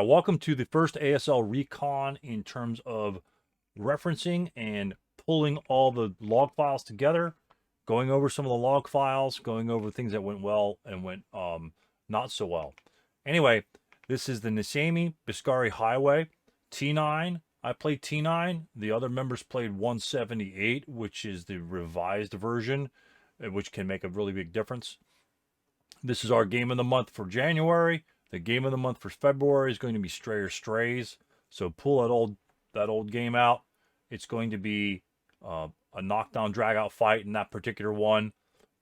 right, welcome to the first ASL Recon in terms of referencing and pulling all the log files together, going over some of the log files, going over things that went well and went not so well. Anyway, this is the Niscemi-Biscari Highway, T9. I played T9. The other members played 178, which is the revised version, which can make a really big difference. This is our game of the month for January. The game of the month for February is going to be Stray or Strays. So pull that old game out. It's going to be a knockdown drag out fight in that particular one.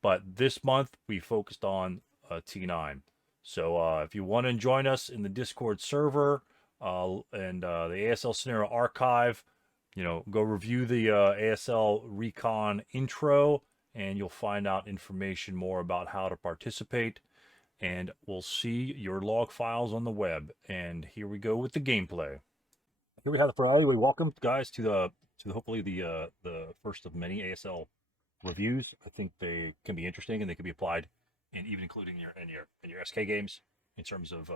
But this month we focused on T9. So if you want to join us in the Discord server and the ASL Scenario Archive, go review the ASL Recon intro, and you'll find out information more about how to participate. And we'll see your log files on the web. And here we go with the gameplay. Here we have the Friday. Welcome, guys, to hopefully the first of many ASL reviews. I think they can be interesting and they can be applied, and even including in your SK games in terms of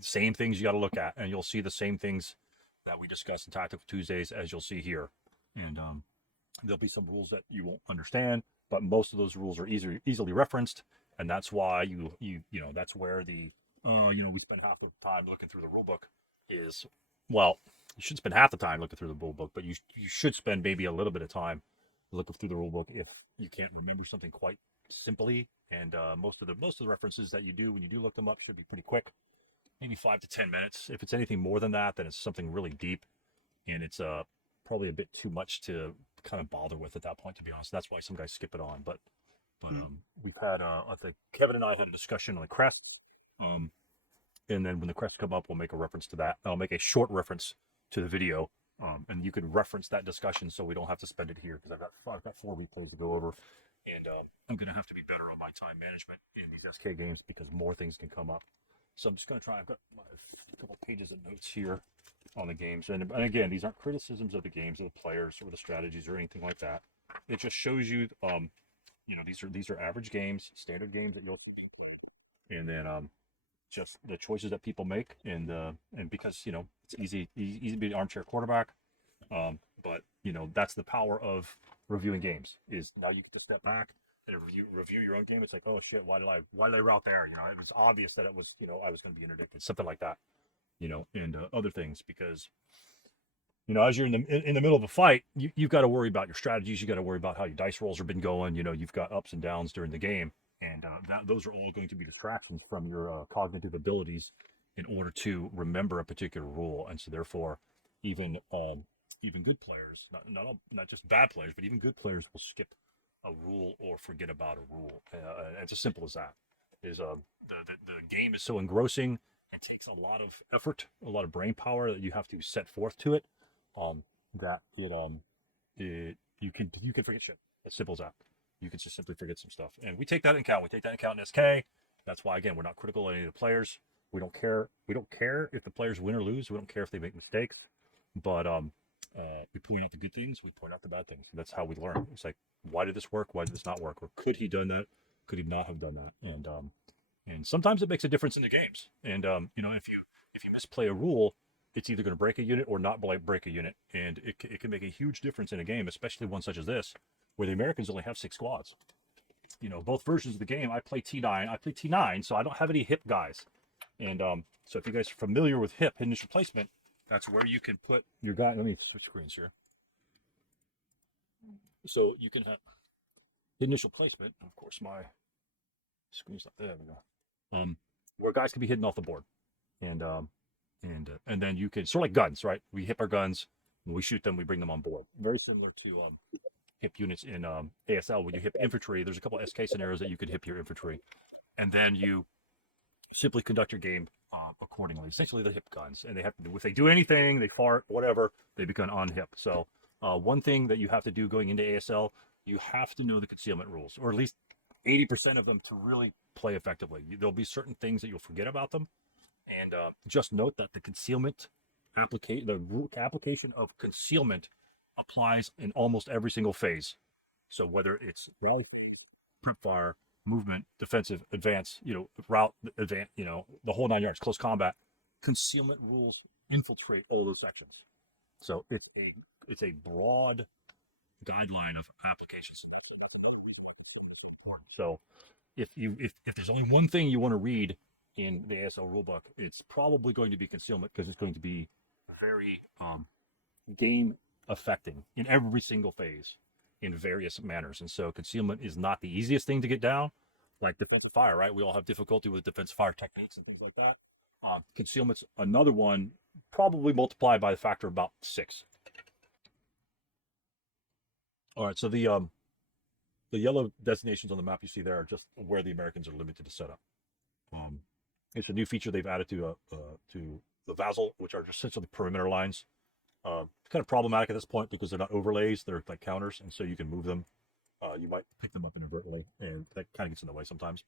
same things you got to look at, and you'll see the same things that we discussed in Tactical Tuesdays as you'll see here. And there'll be some rules that you won't understand, but most of those rules are easily referenced, and that's why that's where the we spend half the time looking through the rule book. Well, you should spend half the time looking through the rule book, but you should spend maybe a little bit of time looking through the rule book if you can't remember something quite simply. And most of the references that you do when you do look them up should be pretty quick, maybe 5 to 10 minutes. If it's anything more than that, then it's something really deep, and it's probably a bit too much to kind of bother with at that point, to be honest. That's why some guys skip it on. But we've had I think Kevin and I had a discussion on the crest, and then when the crests come up, we'll make a reference to that. I'll make a short reference to the video, and you could reference that discussion so we don't have to spend it here, because I've got 4 replays to go over, and I'm going to have to be better on my time management in these SK games because more things can come up. So I'm just going to try. I've got a couple pages of notes here on the games, and again, these aren't criticisms of the games or the players or the strategies or anything like that. It just shows you, these are average games, standard games that you'll play, and then just the choices that people make, and because it's easy to be an armchair quarterback, but that's the power of reviewing games, is now you get to step back and review your own game. It's like, oh shit, why did I route there? It was obvious that it was I was going to be interdicted, something like that, and other things, because as you're in the middle of a fight, you've got to worry about your strategies. You got to worry about how your dice rolls have been going. You've got ups and downs during the game, and those are all going to be distractions from your cognitive abilities in order to remember a particular rule. And so therefore, even good players, not just bad players, but even good players will skip a rule or forget about a rule. It's as simple as that. The game is so engrossing and takes a lot of effort, a lot of brain power that you have to set forth to it, that you can forget shit. As simple as that. You can just simply forget some stuff, and we take that in account. We take that in account in SK. That's why, again, we're not critical of any of the players. We don't care. We don't care if the players win or lose. We don't care if they make mistakes. But we point out the good things. We point out the bad things. That's how we learn. It's like, why did this work? Why did this not work? Or could he done that? Could he not have done that? And sometimes it makes a difference in the games. And if you misplay a rule, it's either going to break a unit or not break a unit, and it can make a huge difference in a game, especially one such as this, where the Americans only have 6 squads. Both versions of the game. I play T9, so I don't have any hip guys. And so if you guys are familiar with hip, initial placement, that's where you can put your guy. Let me switch screens here. So you can have initial placement. Of course, my screen's not there. We go. Where guys can be hidden off the board, and then you can, sort of like guns, right? We hip our guns, when we shoot them, we bring them on board. Very similar to hip units in ASL. When you hip infantry, there's a couple of SK scenarios that you could hip your infantry, and then you simply conduct your game accordingly. Essentially, the hip guns, and if they do anything, they fart, whatever, they become unhip. So one thing that you have to do going into ASL, you have to know the concealment rules, or at least 80% of them, to really play effectively. There'll be certain things that you'll forget about them, and just note that the application of concealment applies in almost every single phase. So whether it's rally phase, prep fire, movement, defensive, advance, route, advance, the whole 9 yards, close combat, concealment rules infiltrate all those sections. So it's a broad guideline of application selection. So if there's only one thing you want to read in the ASL rulebook, it's probably going to be concealment, because it's going to be very game affecting in every single phase in various manners. And so concealment is not the easiest thing to get down, like defensive fire, right? We all have difficulty with defensive fire techniques and things like that. Concealment's another one, probably multiplied by the factor of about 6. All right, so the yellow designations on the map you see there are just where the Americans are limited to set up. It's a new feature they've added to the Vassal, which are essentially perimeter lines. Kind of problematic at this point because they're not overlays; they're like counters, and so you can move them. You might pick them up inadvertently, and that kind of gets in the way sometimes.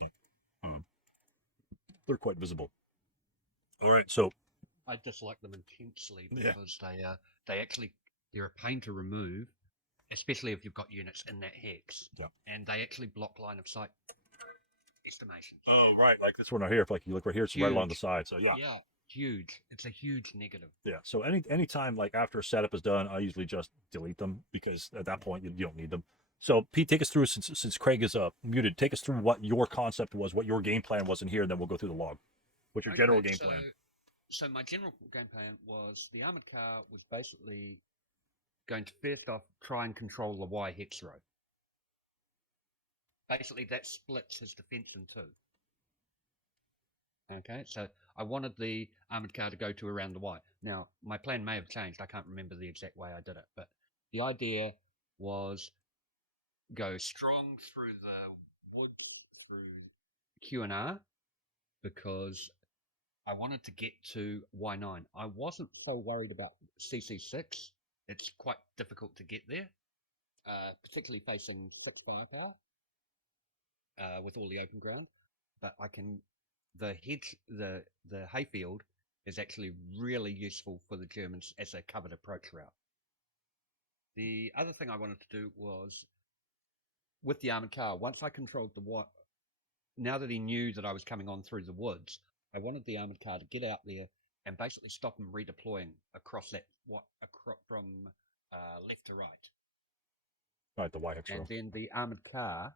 They're quite visible. All right, so I dislike them intensely because they're a pain to remove, especially if you've got units in that hex. Yeah. And they actually block line of sight estimations. Oh, right. Like this one right here. If like you look right here, it's right along the side. So yeah. Yeah, huge. It's a huge negative. Yeah. So any time like after a setup is done, I usually just delete them, because at that point you don't need them. So Pete, take us through, since Craig is muted, take us through what your concept was, what your game plan was in here, and then we'll go through the log. What's your general game plan? So my general game plan was the armored car was basically going to first off try and control the Y hex row. Basically, that splits his defense in two. Okay, so I wanted the armored car to go to around the Y. Now, my plan may have changed. I can't remember the exact way I did it, but the idea was go strong through the wood, through Q&R, because I wanted to get to Y9. I wasn't so worried about CC6. It's quite difficult to get there, particularly facing 6 firepower with all the open ground. But I can, the hayfield is actually really useful for the Germans as a covered approach route. The other thing I wanted to do was, with the armored car, once I controlled now that he knew that I was coming on through the woods, I wanted the armored car to get out there and basically stop him redeploying across from left to right. Right, the Y hex row. And then the armored car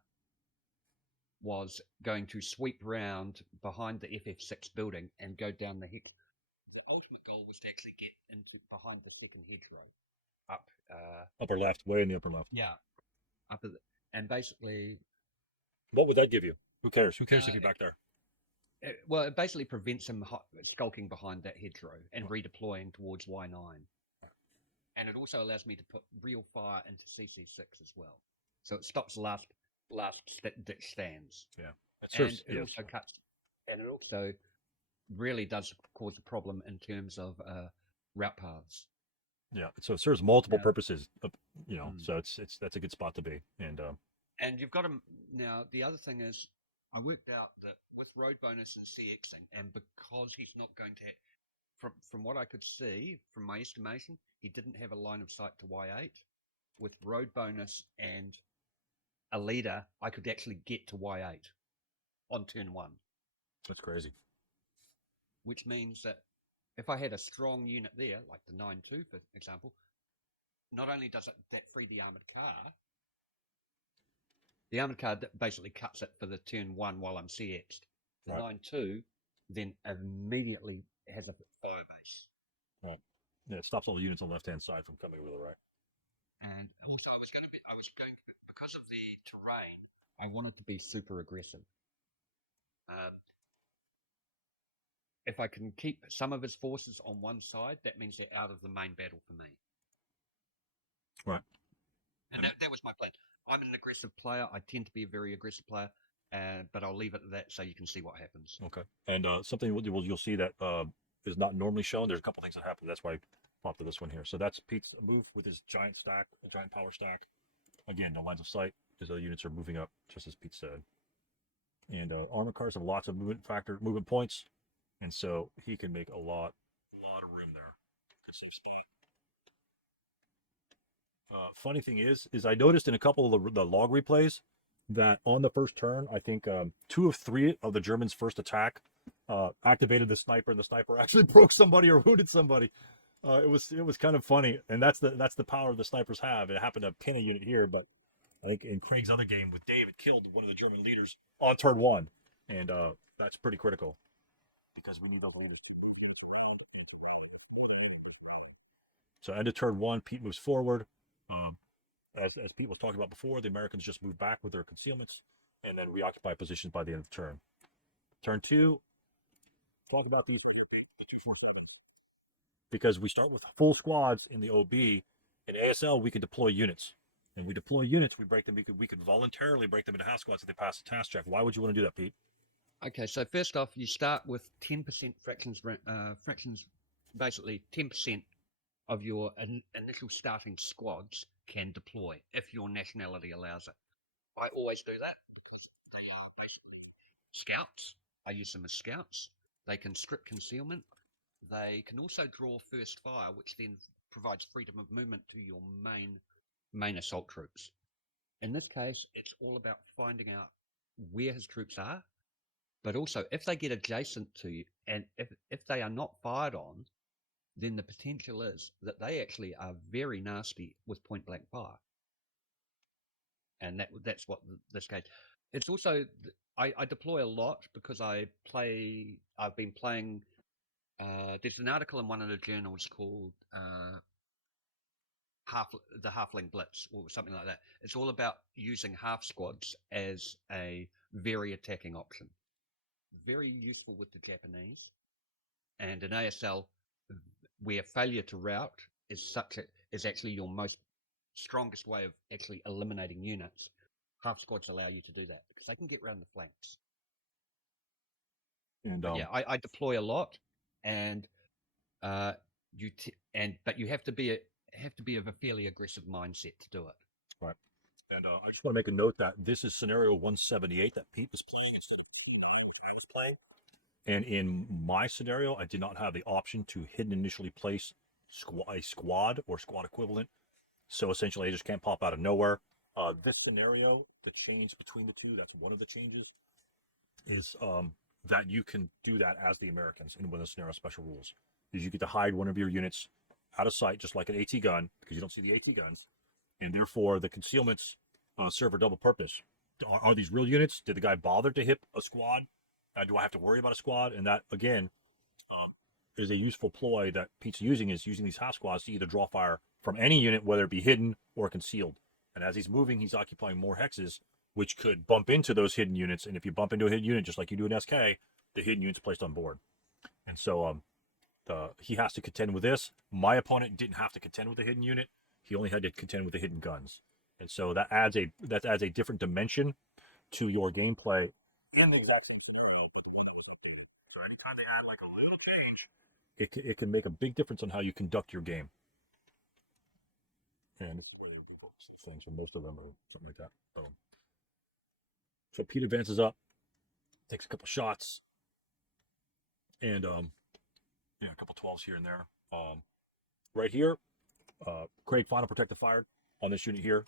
was going to sweep round behind the FF6 building and go down the hex. The ultimate goal was to actually get into behind the second hedgerow, upper left, way in the upper left. Yeah, and basically, what would that give you? Who cares? Who cares if you're back there? It basically prevents him skulking behind that hedgerow and redeploying towards Y9. And it also allows me to put real fire into CC6 as well. So it stops last ditch stands. Yeah. And it also really does cause a problem in terms of route paths. Yeah. So it serves multiple purposes, so that's a good spot to be. And you've got to, now the other thing is, I worked out that with road bonus and CXing, and because he's not going to, from what I could see, from my estimation, he didn't have a line of sight to Y8. With road bonus and a leader, I could actually get to Y8 on turn 1. That's crazy. Which means that if I had a strong unit there, like the 9-2, for example, not only does that free the armored car basically cuts it for the turn 1 while I'm CX'd. The 9-2 then immediately has a fire base. Right. Yeah, it stops all the units on the left-hand side from coming over the right. And also, because of the terrain, I wanted to be super aggressive. If I can keep some of his forces on one side, that means they're out of the main battle for me. Right. And that was my plan. I'm an aggressive player. I tend to be a very aggressive player, but I'll leave it at that so you can see what happens. Okay. And something you'll see that is not normally shown. There's a couple things that happen. That's why I popped to this one here. So that's Pete's move with his giant power stack. Again, no lines of sight, because the units are moving up, just as Pete said. And armor cars have lots of movement points, and so he can make a lot of room there. Good safe spot. Funny thing is I noticed in a couple of the log replays that on the first turn, I think 2 of 3 of the Germans' first attack activated the sniper, and the sniper actually broke somebody or wounded somebody. It was kind of funny, and that's the power the snipers have. It happened to pin a unit here, but I think in Craig's other game with Dave, it killed one of the German leaders on turn 1, and that's pretty critical because we need other leaders. So end of turn 1, Pete moves forward. Um, as Pete was talking about before, the Americans just move back with their concealments and then reoccupy positions by the end of the turn. Turn 2, talk about these because we start with full squads in the OB. In ASL, we can deploy units. And we deploy units, we break them. We could voluntarily break them into half squads if they pass the task check. Why would you want to do that, Pete? Okay, so first off, you start with 10% fractions. Fractions, basically 10% of your initial starting squads can deploy if your nationality allows it. I always do that because they are scouts. I use them as scouts. They can strip concealment. They can also draw first fire, which then provides freedom of movement to your main assault troops. In this case, it's all about finding out where his troops are, but also if they get adjacent to you, and if they are not fired on, then the potential is that they actually are very nasty with point blank fire. And that's what this case. It's also I deploy a lot because I've been playing. There's an article in one of the journals called the Halfling Blitz or something like that. It's all about using half squads as a very attacking option. Very useful with the Japanese, and in ASL, where failure to rout is actually your most strongest way of actually eliminating units. Half squads allow you to do that because they can get around the flanks. And But yeah, I deploy a lot, and but you have to be of a fairly aggressive mindset to do it. right. And I just want to make a note that this is scenario 178 that Pete was playing instead of T9, which I was playing. And in my scenario, I did not have the option to hidden initially place a squad or squad equivalent. So essentially, they just can't pop out of nowhere. This scenario, the change between the two, that's one of the changes, is that you can do that as the Americans in one of the scenario special rules. Is you get to hide one of your units out of sight, just like an AT gun, because you don't see the AT guns, and therefore the concealments serve a double purpose. Are these real units? Did the guy bother to hit a squad? Do I have to worry about a squad? And that again is a useful ploy that Pete's using. Is using these half squads to either draw fire from any unit, whether it be hidden or concealed. And as he's moving, he's occupying more hexes, which could bump into those hidden units. And if you bump into a hidden unit, just like you do in SK, the hidden unit's placed on board. And so he has to contend with this. My opponent didn't have to contend with the hidden unit. He only had to contend with the hidden guns. And so that adds a different dimension to your gameplay in the exact same scenario, but the one that was updated. So anytime they add like a little change, it can make a big difference on how you conduct your game. And it's really things, and most of them are something like that. So Pete advances up, takes a couple shots, and a couple 12s here and there. Right here, Craig final protective fired on this unit here.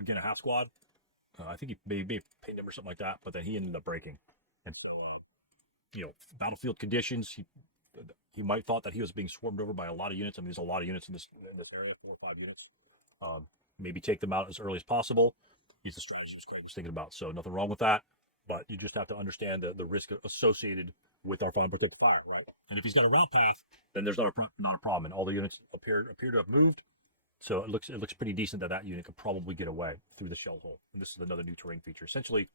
Again, a half squad. I think he may pinned him or something like that, but then he ended up breaking. And so, battlefield conditions. He might thought that he was being swarmed over by a lot of units. I mean, there's a lot of units in this area, 4 or 5 units. Maybe take them out as early as possible. He's the strategist Clay was thinking about. So nothing wrong with that. But you just have to understand the risk associated with our final protective fire, right? And if he's got a route path, then there's not a problem. And all the units appear to have moved. So it looks pretty decent that unit could probably get away through the shell hole. And this is another new terrain feature. Essentially,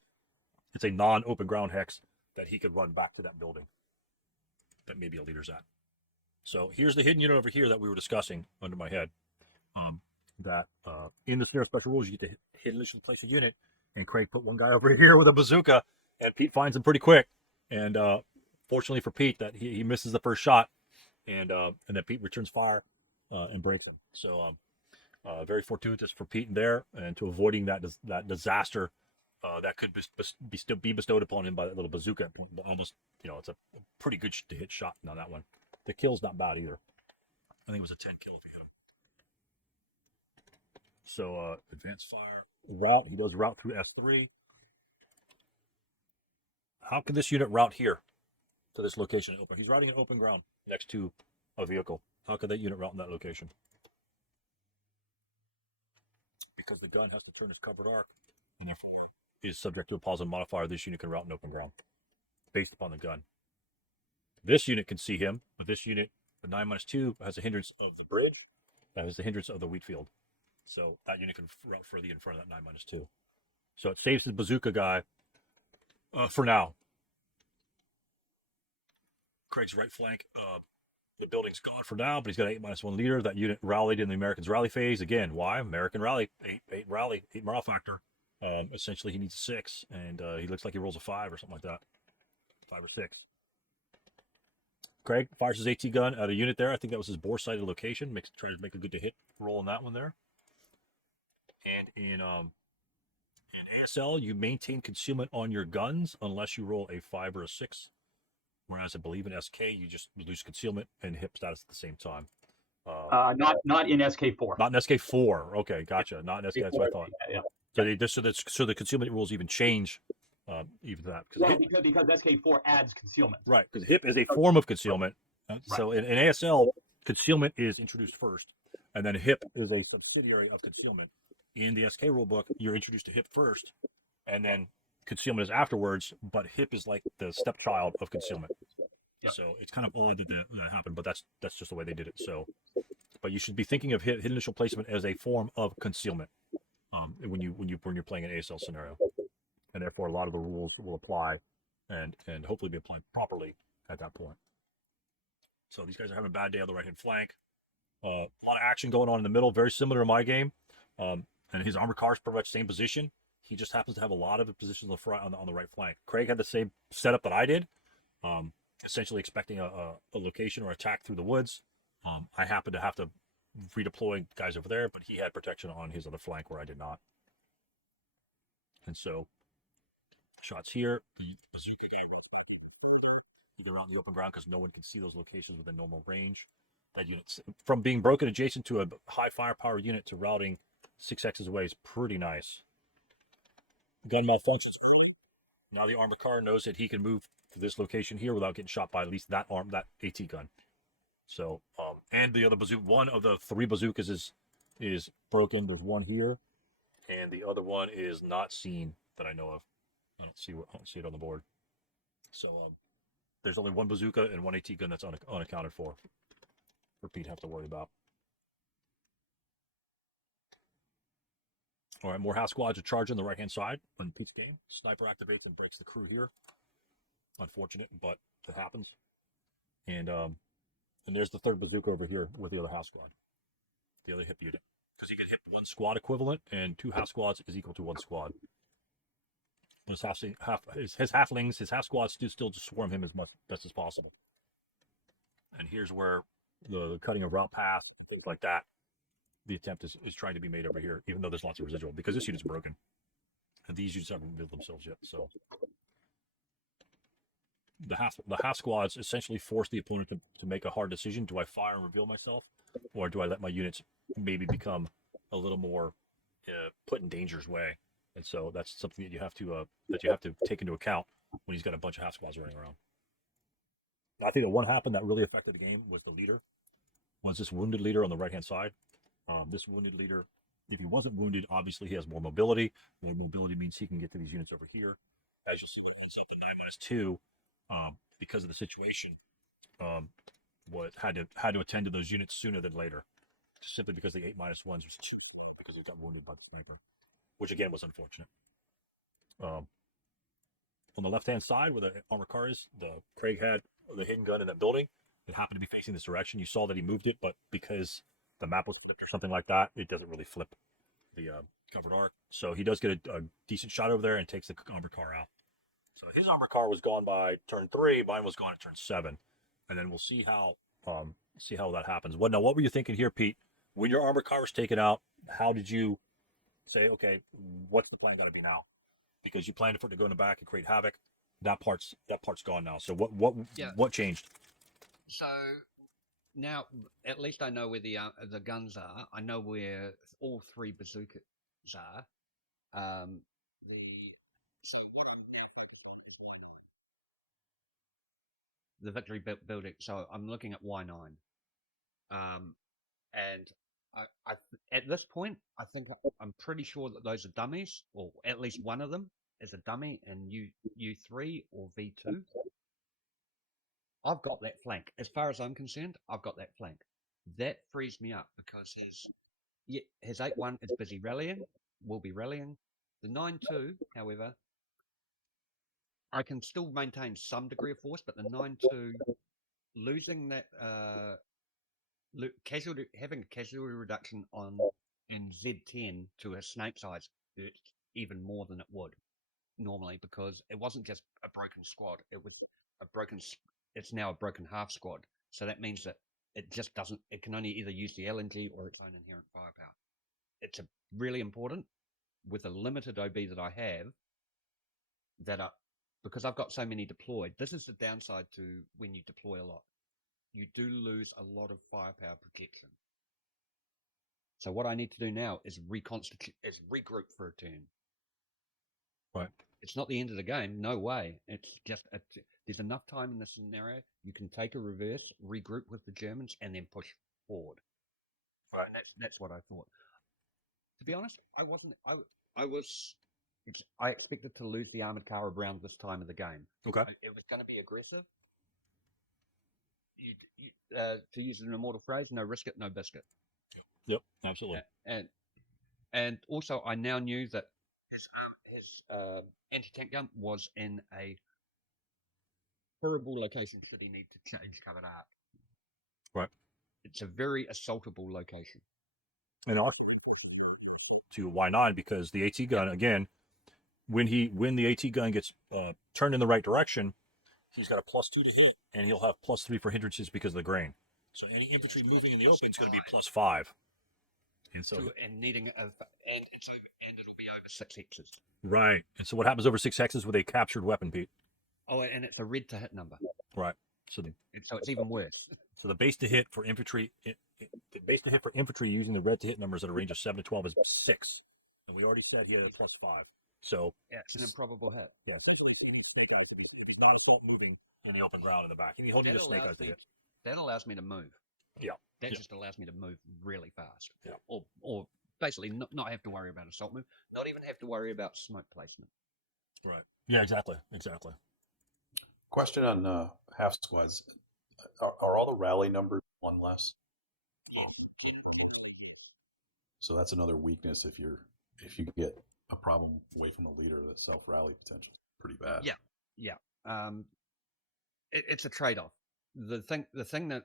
it's a non-open ground hex that he could run back to that building that maybe a leader's at. So here's the hidden unit over here that we were discussing under my head. In the scenario special rules, you get to hit initially place a unit, and Craig put one guy over here with a bazooka, and Pete finds him pretty quick. And fortunately for Pete, that he misses the first shot, and then Pete returns fire and breaks him. So very fortuitous for Pete there, and to avoiding that disaster that could be bestowed upon him by that little bazooka. Almost, it's a pretty good to hit shot on that one. The kill's not bad either. I think it was a 10 kill if you hit him. So advanced fire route. He does route through S3. how can this unit route here to this location open? He's routing in open ground next to a vehicle. How could that unit route in that location? Because the gun has to turn its covered arc, and therefore is subject to a positive modifier. This unit can route in open ground based upon the gun. This unit can see him, but this unit, the 9-2, has a hindrance of the bridge. That has the hindrance of the wheat field. So that unit can route further in front of that 9-2. So it saves the bazooka guy for now. Craig's right flank, the building's gone for now, but he's got an 8-1 leader. That unit rallied in the Americans rally phase. Again, why? American rally, 8 morale factor. Essentially, he needs a 6, and he looks like he rolls a 5 or something like that. 5 or 6. Craig fires his AT gun at a unit there. I think that was his bore-sighted location. Tries to make a good to hit roll on that one there. And in ASL, you maintain concealment on your guns unless you roll a 5 or a 6. Whereas I believe in SK, you just lose concealment and hip status at the same time. Not in SK4. Not in SK4. Okay, gotcha. Not in SK. That's what I thought. Yeah. So the concealment rules even change, even that. Because SK4 adds concealment. Right, because hip is a form of concealment. Right. So in ASL, concealment is introduced first, and then hip is a subsidiary of concealment. In the SK rulebook, you're introduced to hip first, and then concealment is afterwards, but hip is like the stepchild of concealment. Yep. So it's kind of early that happened, but that's just the way they did it. So, but you should be thinking of hit initial placement as a form of concealment when you're playing an ASL scenario, and therefore a lot of the rules will apply, and hopefully be applied properly at that point. So these guys are having a bad day on the right hand flank. A lot of action going on in the middle, very similar to my game. And his armored cars pretty much same position. He just happens to have a lot of positions on the front on the right flank. Craig had the same setup that I did, essentially expecting a location or attack through the woods. I happened to have to redeploy guys over there, but he had protection on his other flank where I did not. And so shots here, the bazooka guy either out in the open ground because no one can see those locations within normal range. That unit, from being broken adjacent to a high firepower unit to routing 6x's away, is pretty nice. Gun malfunctions early. Now the armored car knows that he can move to this location here without getting shot by at least that AT gun. So, and the other bazooka, one of the 3 bazookas is broken. There's one here, and the other one is not seen that I know of. I don't see it on the board. So, there's only one bazooka and one AT gun that's unaccounted for Pete to have to worry about. All right, more house squads are charging the right-hand side on Pete's game. Sniper activates and breaks the crew here. Unfortunate, but it happens. And there's the 3rd bazooka over here with the other house squad, the other hip unit, because he could hit 1 squad equivalent, and 2 house squads is equal to 1 squad. But his halflings, his half squads do still just swarm him as much best as possible. And here's where the cutting of route path, things like that, the attempt is trying to be made over here, even though there's lots of residual, because this unit's broken. And these units haven't revealed themselves yet. So the half squads essentially force the opponent to make a hard decision. Do I fire and reveal myself, or do I let my units maybe become a little more put in danger's way? And so that's something that you have to take into account when he's got a bunch of half squads running around. I think that one happened that really affected the game was the leader. Was this wounded leader on the right hand side? This wounded leader, if he wasn't wounded, obviously he has more mobility. More mobility means he can get to these units over here. As you'll see, it's up to 9-2 because of the situation. Had to attend to those units sooner than later, just simply because the 8-1s because he got wounded by the sniper, which again was unfortunate. On the left hand side where the armored car is, Craig had the hidden gun in that building. It happened to be facing this direction. You saw that he moved it, but because the map was flipped or something like that, it doesn't really flip the covered arc. So he does get a decent shot over there and takes the armored car out. So his armored car was gone by turn 3. Mine was gone at turn 7. And then we'll see how that happens. Now, what were you thinking here, Pete? When your armored car was taken out, how did you say, okay, what's the plan got to be now? Because you planned for it to go in the back and create havoc. That part's gone now. So what changed? So now, at least I know where the guns are. I know where all 3 bazookas are. So what I'm now focused on is one of them. the victory building. So I'm looking at Y9. And at this point, I think I'm pretty sure that those are dummies, or at least one of them is a dummy, and U3 or V2. I've got that flank. As far as I'm concerned, I've got that flank. That frees me up because his 8-1 is busy rallying, will be rallying. The 9-2, however, I can still maintain some degree of force, but the 9-2 losing that having a casualty reduction on in Z10 to a snake size hurts even more than it would normally, because it wasn't just a broken squad. It's now a broken half squad. So that means that it just doesn't. It can only either use the LNG or its own inherent firepower. It's really important with a limited OB that I have. Because I've got so many deployed. This is the downside to when you deploy a lot. You do lose a lot of firepower projection. So what I need to do now is regroup for a turn. Right. It's not the end of the game. No way. It's just there's enough time in this scenario. You can take a reverse, regroup with the Germans, and then push forward. Right. And that's what I thought. To be honest, I wasn't. I expected to lose the armored car around this time of the game. Okay. It was going to be aggressive. To use an immortal phrase, no risk it, no biscuit. Yep, absolutely. And also, I now knew that his anti-tank gun was in a horrible location should he need to change covered art. Right. It's a very assaultable location. And also to Y9 because the AT gun, again, when the AT gun gets turned in the right direction, he's got a +2 to hit, and he'll have +3 for hindrances because of the grain. So any infantry moving in the open is going to be +5. And so it'll be over 6 hexes. Right. And so what happens over 6 hexes with a captured weapon, Pete? Oh, and it's a red to hit number. Right. So it's even worse. So the base to hit for infantry, using the red to hit numbers at a range of 7 to 12 is 6, and we already said he had a +5. So yeah, it's an improbable hit. Yeah, essentially he needs snake eyes if he's not assault moving in the open ground in the back, and he'll need a snake eyes to hit. That allows me to move. Yeah. That just allows me to move really fast. Yeah. Or basically not have to worry about assault move, not even have to worry about smoke placement. Right. Yeah, exactly. Question on half squads. Are all the rally numbers 1 less? So that's another weakness if you get a problem away from a leader, the self-rally potential is pretty bad. Yeah. It's a trade-off. The thing that,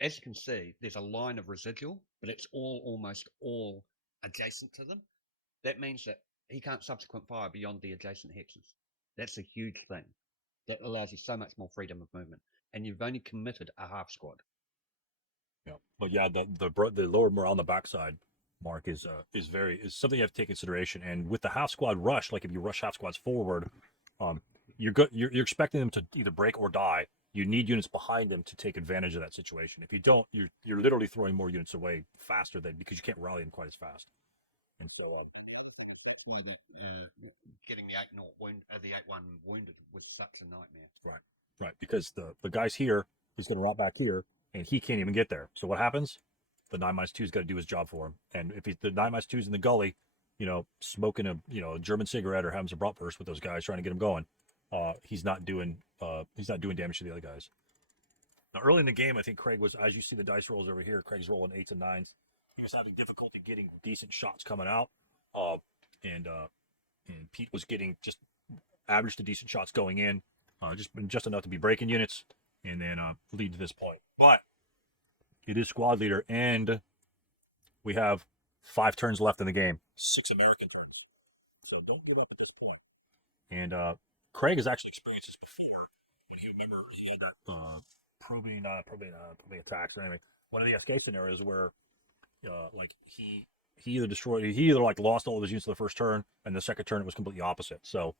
as you can see, there's a line of residual, but it's almost all adjacent to them. That means that he can't subsequent fire beyond the adjacent hexes. That's a huge thing. That allows you so much more freedom of movement, and you've only committed a half squad. Yeah, but yeah, the lower morale on the backside, Mark, is something you have to take consideration. And with the half squad rush, like if you rush half squads forward, you're expecting them to either break or die. You need units behind them to take advantage of that situation. If you don't, you're literally throwing more units away faster because you can't rally them quite as fast. And so, getting the 8-0 wound, the 8-1 wounded was such a nightmare. Right, because the guy's here, he's going to rot back here, and he can't even get there. So what happens? The 9-2's got to do his job for him. And if the 9-2's in the gully, smoking a German cigarette or having some bratwurst with those guys trying to get him going, he's not doing damage to the other guys. Now, early in the game, I think Craig was, as you see the dice rolls over here, Craig's rolling 8s and 9s. He was having difficulty getting decent shots coming out, and Pete was getting just average to decent shots going in, just enough to be breaking units, and then lead to this point. But it is squad leader, and we have 5 turns left in the game, 6 American turns. So don't give up at this point. And Craig has actually experienced this before when he had that probing attacks or anything. One of the SK scenarios where he either lost all of his units in the first turn, and the second turn it was completely opposite. So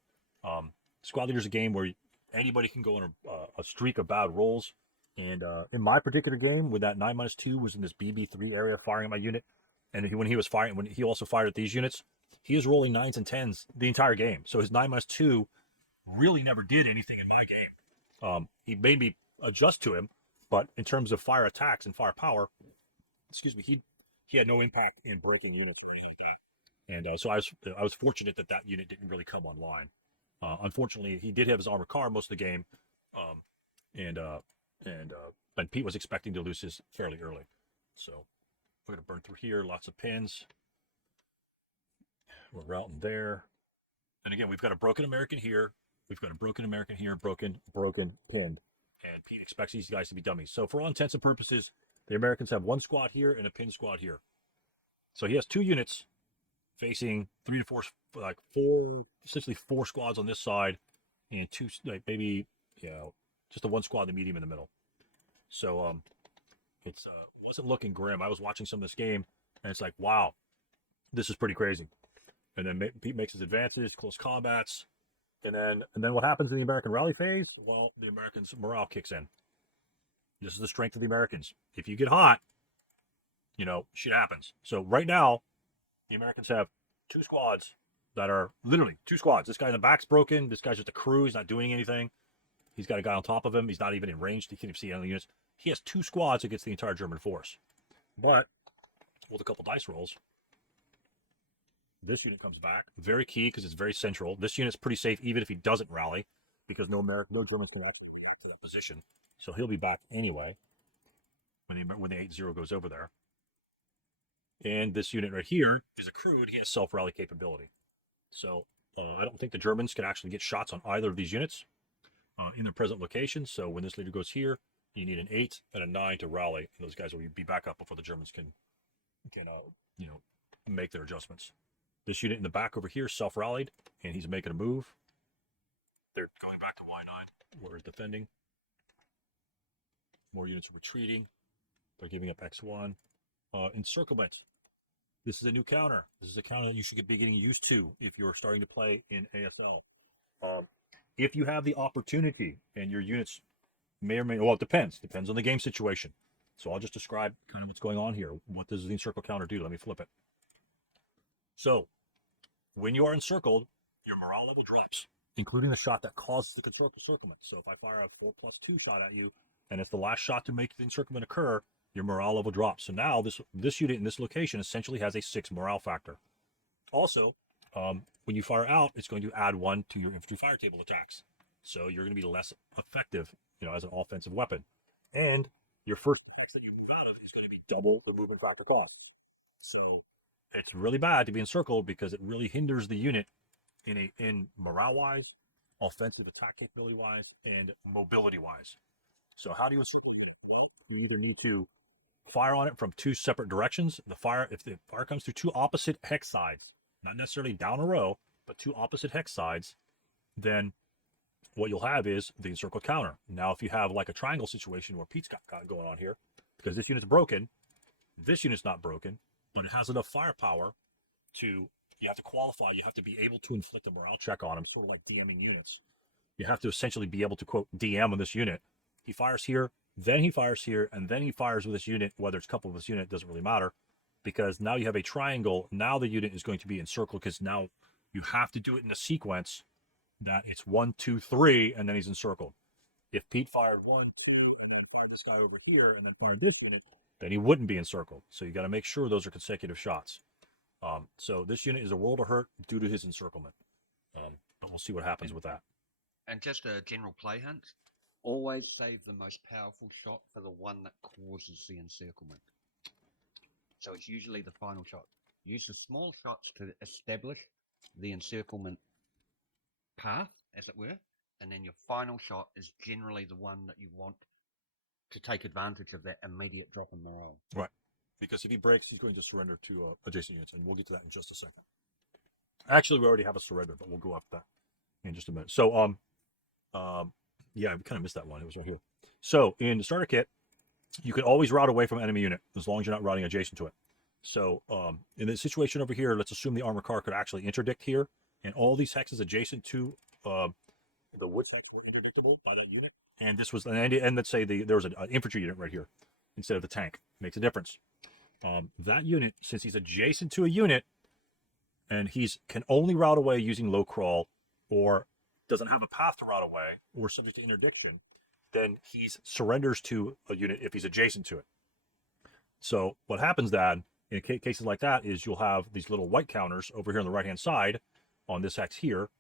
squad leader's a game where anybody can go on a streak of bad rolls. And in my particular game, with that 9-2 was in this BB3 area firing at my unit, and when he also fired at these units, he was rolling 9s and 10s the entire game. So his 9-2 really never did anything in my game. He made me adjust to him. But in terms of fire attacks and firepower, excuse me, he had no impact in breaking units or anything like that. And so I was fortunate that that unit didn't really come online. Unfortunately, he did have his armored car most of the game, and Pete was expecting to lose his fairly early. So we're gonna burn through here. Lots of pins. We're routing there. And again, we've got a broken American here. We've got a broken American here. Broken, pinned. And Pete expects these guys to be dummies. So for all intents and purposes, the Americans have one squad here and a pin squad here. So he has two units facing 3 to 4, like essentially 4 squads on this side, and 2, like maybe, just the one squad, the medium in the middle. So it's wasn't looking grim. I was watching some of this game, and it's like, wow, this is pretty crazy. And then Pete makes his advances, close combats, and then what happens in the American rally phase? Well, the Americans' morale kicks in. This is the strength of the Americans. If you get hot, shit happens. So right now, the Americans have 2 squads that are literally 2 squads. This guy in the back's broken. This guy's just a crew. He's not doing anything. He's got a guy on top of him. He's not even in range. He can't even see any of the units. He has 2 squads against the entire German force. But with a couple dice rolls, this unit comes back. Very key because it's very central. This unit's pretty safe even if he doesn't rally, because no Germans can actually react to that position. So he'll be back anyway when the 8-0 goes over there. And this unit right here is a crew, and he has self-rally capability. So I don't think the Germans can actually get shots on either of these units in their present location. So when this leader goes here, you need an 8 and a 9 to rally, and those guys will be back up before the Germans can make their adjustments. This unit in the back over here self-rallied, and he's making a move. They're going back to Y9. We're defending. More units are retreating. They're giving up X1. Encirclement. This is a new counter. This is a counter that you should be getting used to if you're starting to play in ASL. If you have the opportunity and your units may or may, well, it depends on the game situation. So I'll just describe kind of what's going on here. What does the encircle counter do? Let me flip it. So when you are encircled, your morale level drops, including the shot that causes the encirclement. So if I fire a 4+2 shot at you, and it's the last shot to make the encirclement occur, your morale level drops. So now this unit in this location essentially has a 6 morale factor. Also, when you fire out, it's going to add 1 to your infantry fire table attacks. So you're going to be less effective, as an offensive weapon. And your first attacks that you move out of is going to be double the movement factor cost. So it's really bad to be encircled because it really hinders the unit in morale-wise, offensive attack capability-wise, and mobility-wise. So how do you encircle a unit? Well, you either need to fire on it from 2 separate directions. If the fire comes through 2 opposite hex sides, not necessarily down a row, but 2 opposite hex sides, then what you'll have is the encircle counter. Now, if you have like a triangle situation where Pete's got going on here, because this unit's broken, this unit's not broken, but it has enough firepower you have to qualify, you have to be able to inflict a morale check on him, sort of like DMing units. You have to essentially be able to, quote, DM on this unit. He fires here, then he fires here, and then he fires with this unit, whether it's coupled with this unit, doesn't really matter, because now you have a triangle. Now the unit is going to be encircled, because now you have to do it in a sequence that it's 1, 2, 3, and then he's encircled. If Pete fired 1, 2, and then fired this guy over here, and then fired this unit, then he wouldn't be encircled. So you got to make sure those are consecutive shots. So this unit is a world of hurt due to his encirclement. But we'll see what happens with that. And just a general play hint, always save the most powerful shot for the one that causes the encirclement. So it's usually the final shot. Use the small shots to establish the encirclement path, as it were, and then your final shot is generally the one that you want to take advantage of that immediate drop in morale. Right. Because if he breaks, he's going to surrender to adjacent units, and we'll get to that in just a second. Actually, we already have a surrender, but we'll go up that in just a minute. So, yeah, we kind of missed that one. It was right here. So, in the starter kit, you can always route away from an enemy unit as long as you're not routing adjacent to it. So, in the situation over here, let's assume the armor car could actually interdict here, and all these hexes adjacent to the wood hex were interdictable by that unit. And this was, and let's say there was an infantry unit right here instead of the tank. Makes a difference. That unit, since he's adjacent to a unit, and can only route away using low crawl, or doesn't have a path to route away, or subject to interdiction, then he surrenders to a unit if he's adjacent to it. So what happens then in cases like that is you'll have these little white counters over here on the right-hand side on this hex here,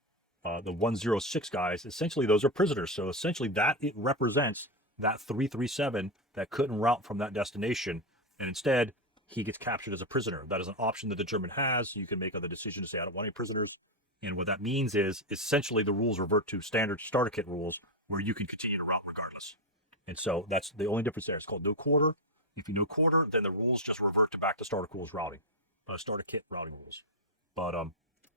the 106 guys. Essentially, those are prisoners. So essentially that it represents that 337 that couldn't route from that destination. And instead, he gets captured as a prisoner. That is an option that the German has. You can make other decision to say, I don't want any prisoners. And what that means is essentially the rules revert to standard starter kit rules where you can continue to route regardless. And so that's the only difference there. It's called no quarter. If you no quarter, then the rules just revert to back to starter rules routing, starter kit routing rules. But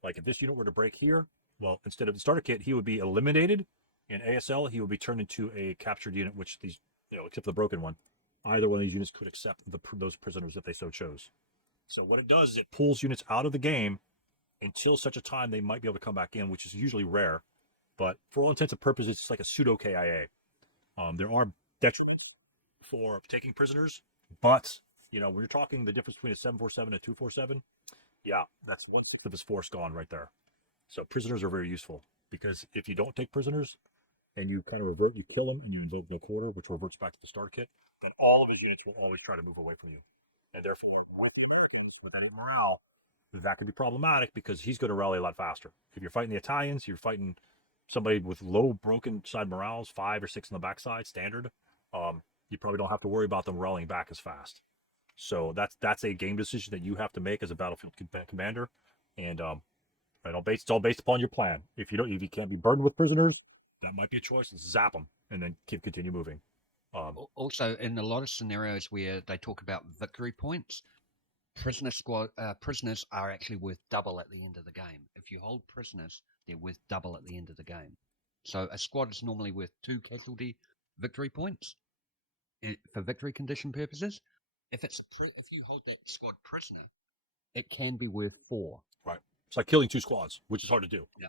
like if this unit were to break here, well, instead of the starter kit, he would be eliminated. In ASL, he would be turned into a captured unit, which these, except for the broken one, either one of these units could accept those prisoners if they so chose. So what it does is it pulls units out of the game until such a time they might be able to come back in, which is usually rare. But for all intents and purposes, it's like a pseudo KIA. There are detriments for taking prisoners, but when you're talking the difference between a 747 and a 247, yeah, that's 1/6 of his force gone right there. So prisoners are very useful because if you don't take prisoners and you kind of revert, you kill them and you invoke no quarter, which reverts back to the starter kit, then all of his units will always try to move away from you. And therefore, with the Americans, with that 8 morale, that could be problematic because he's going to rally a lot faster. If you're fighting the Italians, you're fighting somebody with low broken side morales, 5 or 6 on the backside, standard. You probably don't have to worry about them rallying back as fast. So that's a game decision that you have to make as a battlefield commander, and it's all based upon your plan. If you can't be burdened with prisoners, that might be a choice. Zap them and then continue moving. Also, in a lot of scenarios where they talk about victory points, prisoners are actually worth double at the end of the game. If you hold prisoners, they're worth double at the end of the game. So a squad is normally worth 2 casualty victory points for victory condition purposes. If you hold that squad prisoner, it can be worth 4. Right. It's like killing 2 squads, which is hard to do. Yeah.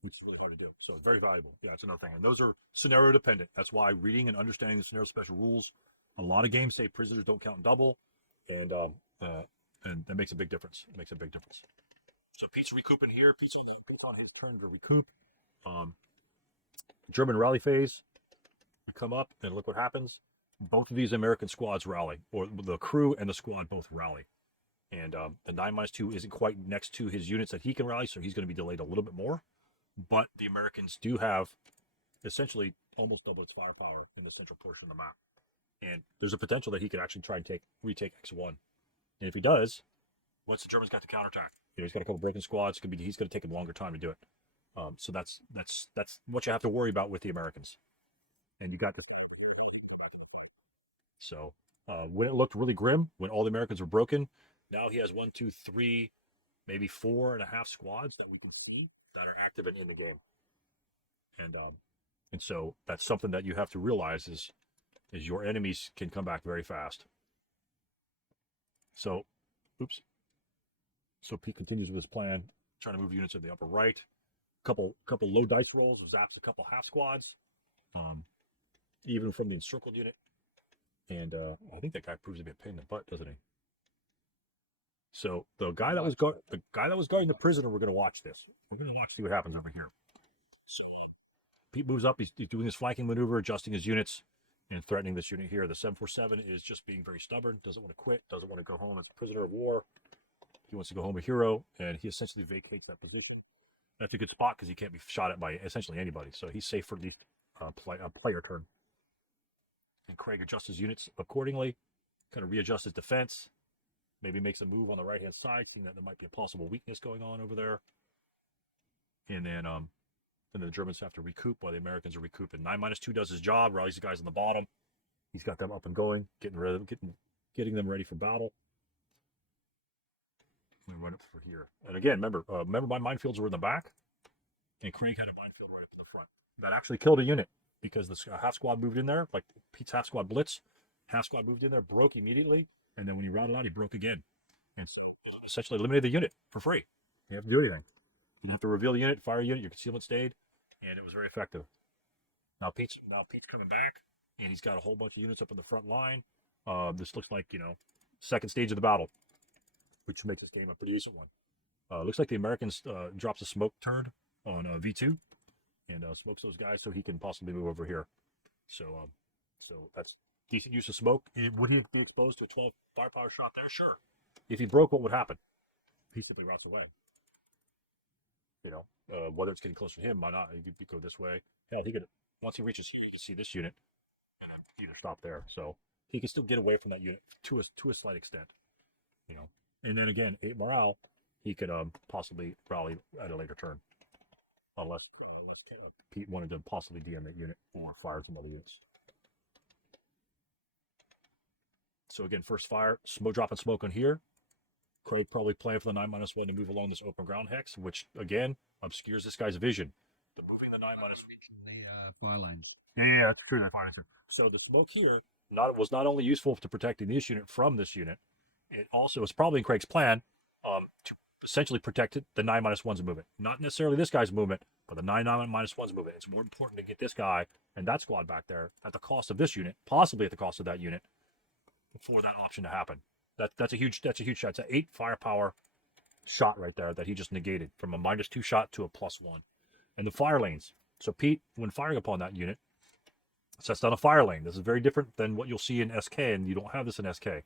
Which is really hard to do. So it's very valuable. Yeah, it's another thing. And those are scenario dependent. That's why reading and understanding the scenario special rules. A lot of games say prisoners don't count double, and that makes a big difference. It makes a big difference. So Pete's recouping here. Pete's on his turn to recoup. German rally phase. We come up and look what happens. Both of these American squads rally, or the crew and the squad both rally. And the 9-2 isn't quite next to his units that he can rally, so he's going to be delayed a little bit more. But the Americans do have essentially almost double its firepower in the central portion of the map. And there's a potential that he could actually try and retake X1. And if he does, once the Germans got to counterattack, he's got a couple breaking squads. He's going to take a longer time to do it. So that's what you have to worry about with the Americans. And you got to. So when it looked really grim, when all the Americans were broken, now he has 1, 2, 3, maybe 4.5 squads that we can see that are active and in the game. And so that's something that you have to realize is your enemies can come back very fast. So, So Pete continues with his plan, trying to move units in the upper right. Couple low dice rolls, zaps a couple half squads, even from the encircled unit. And I think that guy proves to be a pain in the butt, doesn't he? So the guy that was guarding the prisoner, we're going to watch this. We're going to see what happens over here. So Pete moves up. He's doing his flanking maneuver, adjusting his units, and threatening this unit here. The 747 is just being very stubborn. Doesn't want to quit. Doesn't want to go home as a prisoner of war. He wants to go home a hero, and he essentially vacates that position. That's a good spot because he can't be shot at by essentially anybody. So he's safe for at least a player turn. And Craig adjusts his units accordingly, kind of readjusts his defense, maybe makes a move on the right-hand side, seeing that there might be a possible weakness going on over there. And then the Germans have to recoup while the Americans are recouping. 9-2 does his job, rallies the guys on the bottom. He's got them up and going, getting them ready for battle. Let me run up for here. And again, remember my minefields were in the back, and Craig had a minefield right up in the front. That actually killed a unit because the half squad moved in there, like Pete's half squad blitz. Half squad moved in there, broke immediately, and then when he routed out, he broke again. And so essentially eliminated the unit for free. You have to do anything. You have to reveal the unit, fire a unit, your concealment stayed, and it was very effective. Now Pete's coming back, and he's got a whole bunch of units up in the front line. This looks like, second stage of the battle, which makes this game a pretty decent one. Looks like the Americans drops a smoke turd on V2 and smokes those guys so he can possibly move over here. So that's decent use of smoke. Would he be exposed to a 12 firepower shot there? Sure. If he broke, what would happen? He simply rots away. Whether it's getting closer to him, why not? He could go this way. Hell, he could, once he reaches here, you can see this unit and then either stop there. So he can still get away from that unit to a slight extent. And then again, 8 morale, he could possibly rally at a later turn. Unless Pete wanted to possibly DM that unit or fire some other units. So again, first fire, dropping smoke on here. Craig probably playing for the 9-1 to move along this open ground hex, which again obscures this guy's vision. Moving the 9-. Fire lanes. Yeah, that's true. That fire lane. So the smoke here was not only useful to protecting this unit from this unit, it also was probably in Craig's plan to essentially protect the 9-1's movement. Not necessarily this guy's movement, but the 9-1's movement. It's more important to get this guy and that squad back there at the cost of this unit, possibly at the cost of that unit, for that option to happen. That's a huge shot. It's an 8 firepower shot right there that he just negated from a -2 shot to a +1. And the fire lanes. So Pete, when firing upon that unit, sets down a fire lane. This is very different than what you'll see in SK, and you don't have this in SK.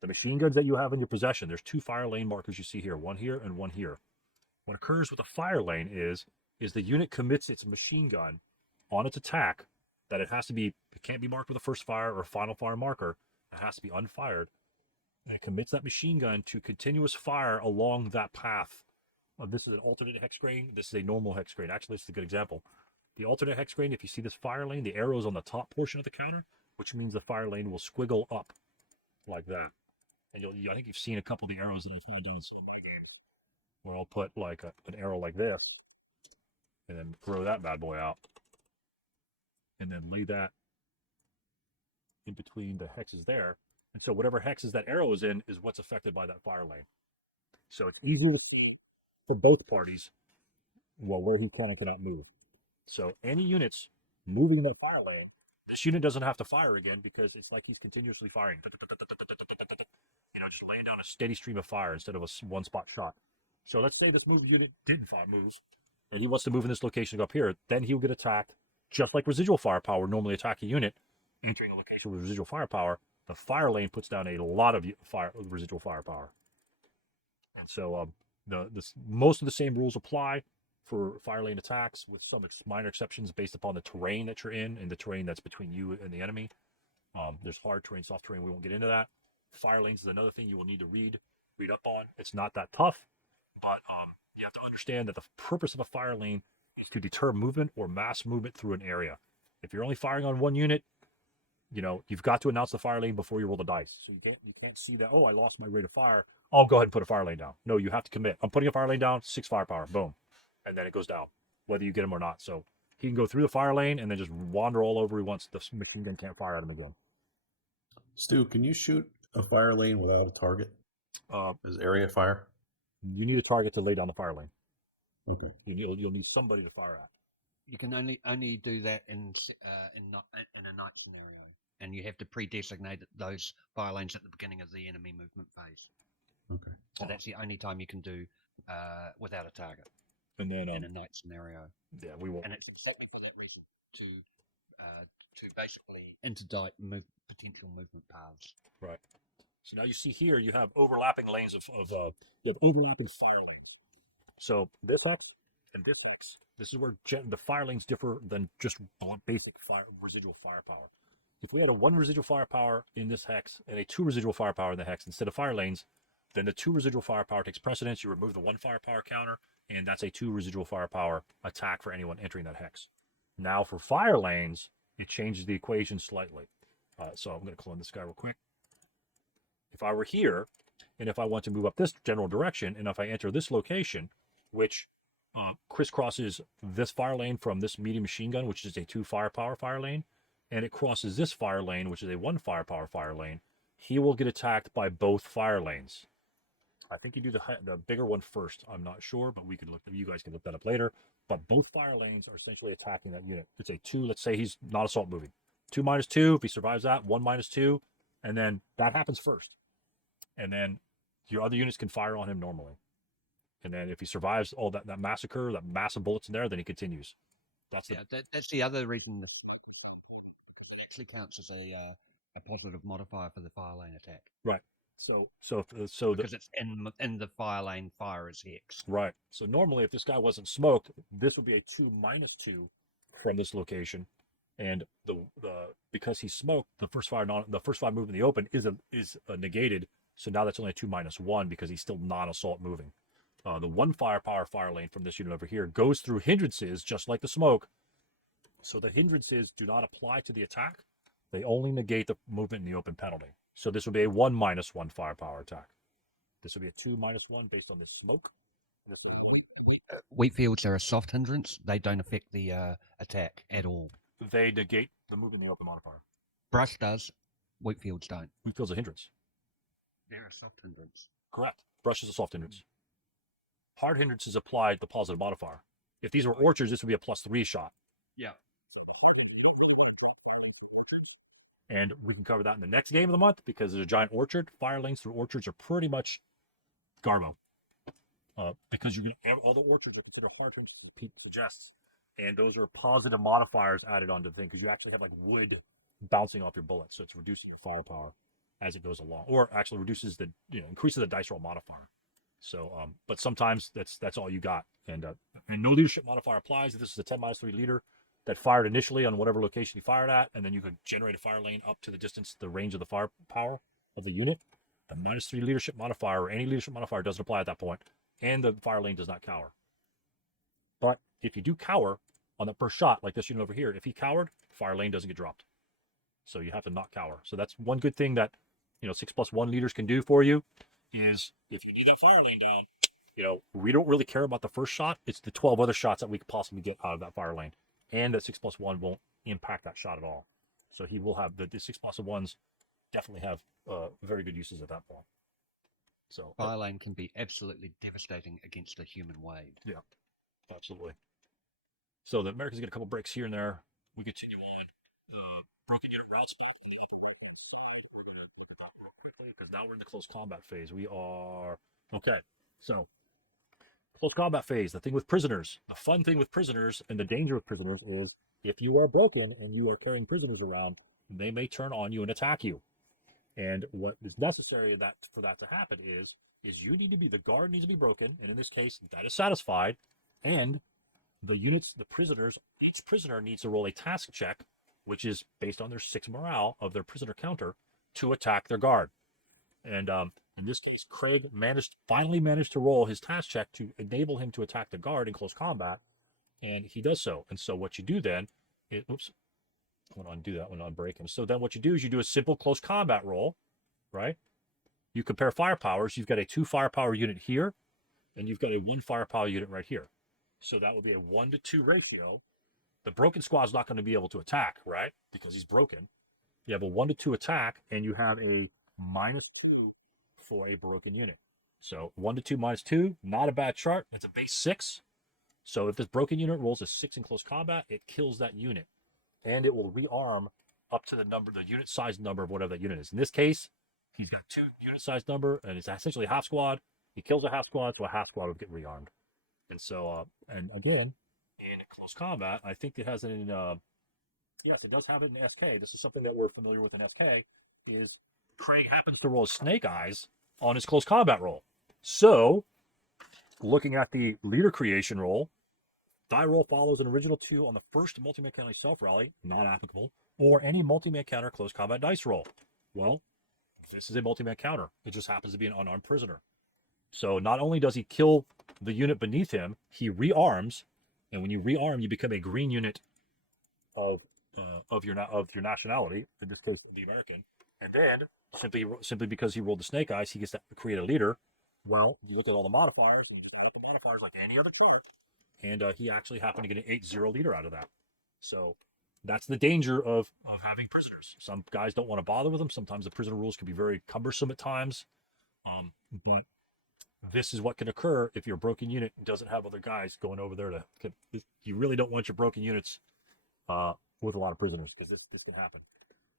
The machine guns that you have in your possession, there's 2 fire lane markers you see here, one here and one here. What occurs with a fire lane is the unit commits its machine gun on its attack that it can't be marked with a first fire or a final fire marker. It has to be unfired. And it commits that machine gun to continuous fire along that path. This is an alternate hex grain. This is a normal hex grain. Actually, this is a good example. The alternate hex grain, if you see this fire lane, the arrow is on the top portion of the counter, which means the fire lane will squiggle up like that. And I think you've seen a couple of the arrows that I've had done some of my games, where I'll put like an arrow like this, and then throw that bad boy out, and then lay that in between the hexes there. And so whatever hexes that arrow is in is what's affected by that fire lane. So it's easy for both parties, where he can and cannot move. So any units moving that fire lane, this unit doesn't have to fire again because it's like he's continuously firing. Just laying down a steady stream of fire instead of a one-spot shot. So let's say this unit didn't fire moves, and he wants to move in this location to go up here. Then he'll get attacked, just like residual firepower normally attack a unit entering a location with residual firepower. The fire lane puts down a lot of residual firepower. And so most of the same rules apply for fire lane attacks, with some minor exceptions based upon the terrain that you're in and the terrain that's between you and the enemy. There's hard terrain, soft terrain. We won't get into that. Fire lanes is another thing you will need to read up on. It's not that tough, but you have to understand that the purpose of a fire lane is to deter movement or mass movement through an area. If you're only firing on one unit, you've got to announce the fire lane before you roll the dice. So you can't see that, oh, I lost my rate of fire, I'll go ahead and put a fire lane down. No, you have to commit. I'm putting a fire lane down, 6 firepower, boom. And then it goes down, whether you get him or not. So he can go through the fire lane and then just wander all over he wants. The machine gun can't fire at him again. Stu, can you shoot a fire lane without a target? Is area fire? You need a target to lay down the fire lane. Okay. You'll need somebody to fire at. You can only do that in a night scenario, and you have to pre-designate those fire lanes at the beginning of the enemy movement phase. Okay. So that's the only time you can do without a target. And then in a night scenario. Yeah, we will. And it's exactly for that reason, to basically interdict potential movement paths. Right. So now you see here you have overlapping lanes of you have overlapping fire lanes. So this hex and this hex, this is where the fire lanes differ than just basic residual firepower. If we had a 1 residual firepower in this hex and a 2 residual firepower in the hex instead of fire lanes, then the 2 residual firepower takes precedence. You remove the 1 firepower counter, and that's a 2 residual firepower attack for anyone entering that hex. Now for fire lanes, it changes the equation slightly. So I'm going to clone this guy real quick. If I were here, and if I want to move up this general direction, and if I enter this location, which crisscrosses this fire lane from this medium machine gun, which is a 2 firepower fire lane, and it crosses this fire lane, which is a 1 firepower fire lane, he will get attacked by both fire lanes. I think you do the bigger one first. I'm not sure, but you guys can look that up later. But both fire lanes are essentially attacking that unit. It's a 2. Let's say he's not assault moving. 2 -2. If he survives that, 1 -2, and then that happens first. And then your other units can fire on him normally. And then if he survives all that massacre, that mass of bullets in there, then he continues. That's the other reason actually counts as a positive modifier for the fire lane attack Right. So because it's in the fire lane firer's hex. right. So normally, if this guy wasn't smoked, this would be a 2-2 from this location, and the because he's smoked, the first fire move in the open is negated. So now that's only a 2-1 because he's still non-assault moving. The 1 firepower fire lane from this unit over here goes through hindrances just like the smoke. So the hindrances do not apply to the attack. They only negate the movement in the open penalty. So this would be a 1-1 firepower attack. This would be a 2-1 based on this smoke. Wheat fields are a soft hindrance. They don't affect the attack at all. They negate the movement in the open modifier. Brush does. Wheat fields don't. Wheat field's a hindrance. They're a soft hindrance. Correct. Brush is a soft hindrance. Hard hindrance is applied the positive modifier. If these were orchards, this would be a +3 shot. Yeah. And we can cover that in the next game of the month because there's a giant orchard. Fire lanes through orchards are pretty much garbo. Because you're going to have other orchards that consider hard hindrance, Pete suggests. And those are positive modifiers added onto the thing because you actually have like wood bouncing off your bullets. So it's reducing firepower as it goes along, or actually reduces increases the dice roll modifier. So, but sometimes that's all you got. And no leadership modifier applies. This is a 10-3 leader that fired initially on whatever location you fired at, and then you could generate a fire lane up to the distance, the range of the firepower of the unit. The -3 leadership modifier or any leadership modifier doesn't apply at that point, and the fire lane does not cower. But if you do cower on the first shot, like this unit over here, if he cowered, fire lane doesn't get dropped. So you have to not cower. So that's one good thing that 6+1 leaders can do for you is if you need that fire lane down, we don't really care about the first shot. It's the 12 other shots that we could possibly get out of that fire lane. And that 6+1 won't impact that shot at all. So he will have the 6+1s definitely have very good uses at that point. So fire lane can be absolutely devastating against a human wave. Yeah, absolutely. So the Americans get a couple breaks here and there. We continue on. Broken unit route spot. Real quickly because now we're in the close combat phase. We are okay. So close combat phase, the thing with prisoners, the fun thing with prisoners and the danger with prisoners is if you are broken and you are carrying prisoners around, they may turn on you and attack you. And what is necessary for that to happen is you need to be, the guard needs to be broken, and in this case, that is satisfied, and the units, the prisoners, each prisoner needs to roll a task check, which is based on their 6 morale of their prisoner counter, to attack their guard. And in this case, Craig finally managed to roll his task check to enable him to attack the guard in close combat, and he does so. And so what you do then is, I want to undo that one, unbreak him. So then what you do is you do a simple close combat roll, right? You compare firepowers. You've got a 2 firepower unit here, and you've got a 1 firepower unit right here. So that would be a 1-to-2 ratio. The broken squad is not going to be able to attack, right? Because he's broken. You have a 1-to-2 attack, and you have a -2 for a broken unit. So 1-to-2 -2, not a bad chart. It's a base 6. So if this broken unit rolls a 6 in close combat, it kills that unit. And it will rearm up to the unit size number of whatever that unit is. In this case, he's got 2 unit size number, and it's essentially a half squad. He kills a half squad, so a half squad would get rearmed. And so, and again, in close combat, I think it has it in, yes, it does have it in SK. This is something that we're familiar with in SK, is Craig happens to roll Snake Eyes on his close combat roll. So, looking at the leader creation roll, die roll follows an original 2 on the first multi-man counter self-rally, not applicable, or any multi-man counter close combat dice roll. Well, this is a multi-man counter. It just happens to be an unarmed prisoner. So not only does he kill the unit beneath him, he rearms, and when you rearm, you become a green unit of your nationality, in this case, the American. And then, simply because he rolled the Snake Eyes, he gets to create a leader. Well, you look at all the modifiers, and you add up the modifiers like any other chart. And he actually happened to get an 8-0 leader out of that. So that's the danger of having prisoners. Some guys don't want to bother with them. Sometimes the prisoner rules can be very cumbersome at times. But this is what can occur if your broken unit doesn't have other guys going over there to. You really don't want your broken units with a lot of prisoners because this can happen.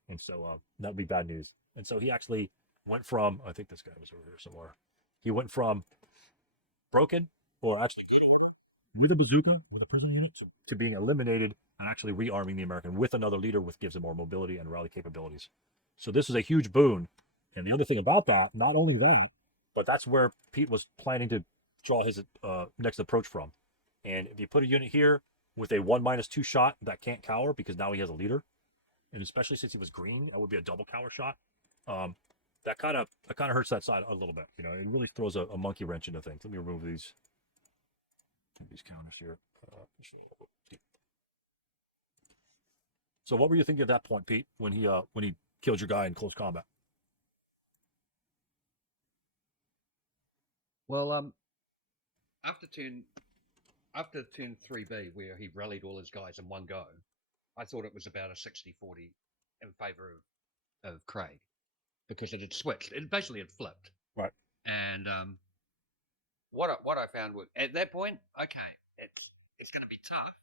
And so that would be bad news. And so he actually went from, I think this guy was over here somewhere. He went from broken, well, actually, with a bazooka, with a prison unit, to being eliminated and actually rearming the American with another leader, which gives him more mobility and rally capabilities. So this is a huge boon. And the other thing about that, not only that, but that's where Pete was planning to draw his next approach from. And if you put a unit here with a 1-2 shot that can't cower because now he has a leader, and especially since he was green, that would be a double cower shot. That kind of hurts that side a little bit. You know, it really throws a monkey wrench into things. Let me remove these counters here. So, what were you thinking at that point, Pete, when he killed your guy in close combat? Well, after turn 3B, where he rallied all his guys in one go, I thought it was about a 60-40 in favour of Craig, because it had switched. It basically had flipped. Right. And what I found was, at that point, okay, it's going to be tough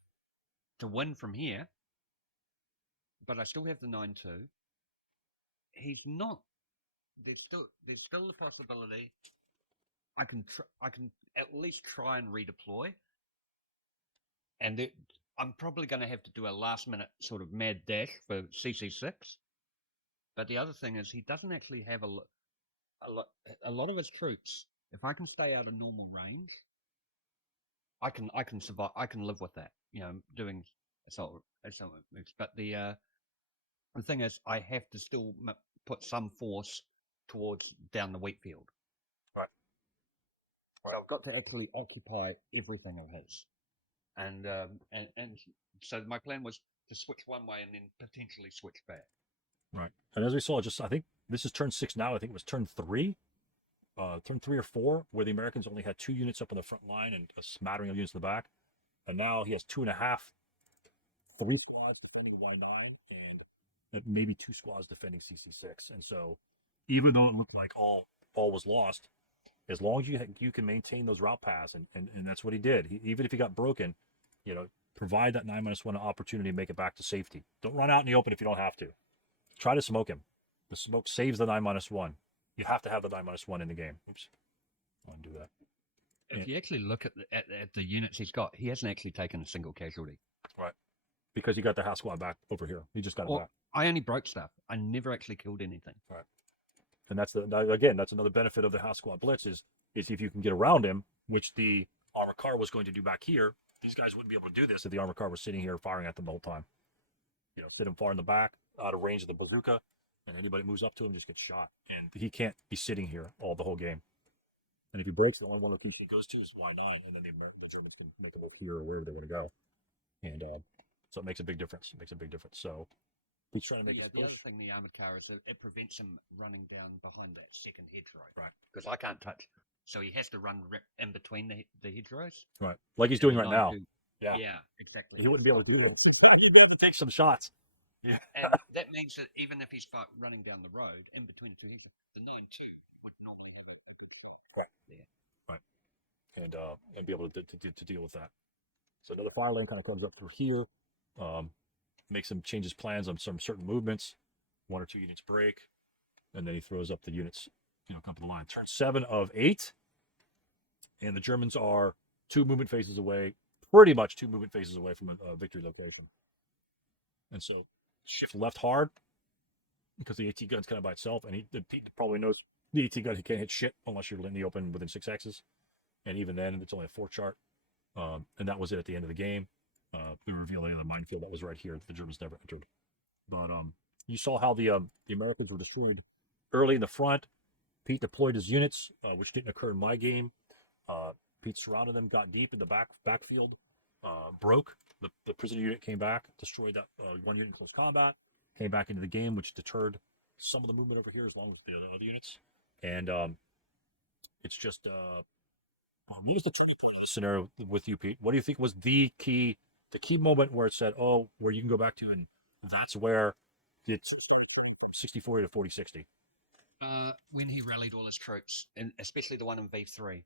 to win from here, but I still have the 9-2. He's not. There's still the possibility. I can at least try and redeploy, and I'm probably going to have to do a last minute sort of mad dash for CC6. But the other thing is, he doesn't actually have a lot of his troops. If I can stay out of normal range, I can survive. I can live with that. You know, doing assault moves. But the thing is, I have to still put some force towards down the wheat field. Right. I've got to actually occupy everything of his, and so my plan was to switch one way and then potentially switch back. Right. And as we saw, I think this is turn 6 now. I think it was turn 3 or 4, where the Americans only had 2 units up on the front line and a smattering of units in the back. And now he has 2.5, 3 squads defending line 9, and maybe 2 squads defending CC6. And so, even though it looked like all was lost, as long as you can maintain those route paths, and that's what he did. Even if he got broken, you know, provide that 9-1 opportunity to make it back to safety. Don't run out in the open if you don't have to. Try to smoke him. The smoke saves the 9-1. You have to have the 9-1 in the game. Oops. I want to do that. If you actually look at the units he's got, he hasn't actually taken a single casualty. Right. Because you got the house squad back over here. You just got it back. I only broke stuff. I never actually killed anything. Right. And that's that's another benefit of the house squad blitz is if you can get around him, which the armored car was going to do back here. These guys wouldn't be able to do this if the armored car was sitting here firing at them the whole time. You know, sit him far in the back, out of range of the bazooka, and anybody moves up to him just gets shot. And he can't be sitting here the whole game. And if he breaks, the only one location he goes to is Y9, and then the Germans can make him over here or wherever they want to go. And so it makes a big difference. So he's trying to make that the push. other thing the armored car is it prevents him running down behind that second hedgerow. Right. Because I can't touch. So he has to run in between the hedgerows. Right. Like he's doing right now. Yeah. Yeah, exactly. He wouldn't be able to do that. He'd have to take some shots. Yeah. And that means that even if he's running down the road in between the 2 hedgerows, the 9-2 would normally right there. Right. And be able to deal with that. So another fire lane kind of comes up through here, makes him change his plans on some certain movements. 1 or 2 units break, and then he throws up the units, come to the line. Turn 7 of 8, and the Germans are 2 movement phases away, pretty much 2 movement phases away from a victory location. And so shift left hard because the AT gun's kind of by itself, and he probably knows the AT gun, he can't hit shit unless you're in the open within 6 X's, and even then it's only a 4 chart. And that was it at the end of the game. We revealed the other minefield that was right here that the Germans never entered. But you saw how the Americans were destroyed early in the front. Pete deployed his units, which didn't occur in my game. Pete surrounded them, got deep in the backfield, broke. The prisoner unit came back, destroyed that 1 unit in close combat, came back into the game, which deterred some of the movement over here as long as the other units. And it's just... what was the turning point of the scenario with you, Pete? What do you think was the key moment where it said, where you can go back to, and that's where it's 60-40 to 40-60? When he rallied all his troops, and especially the one in V3.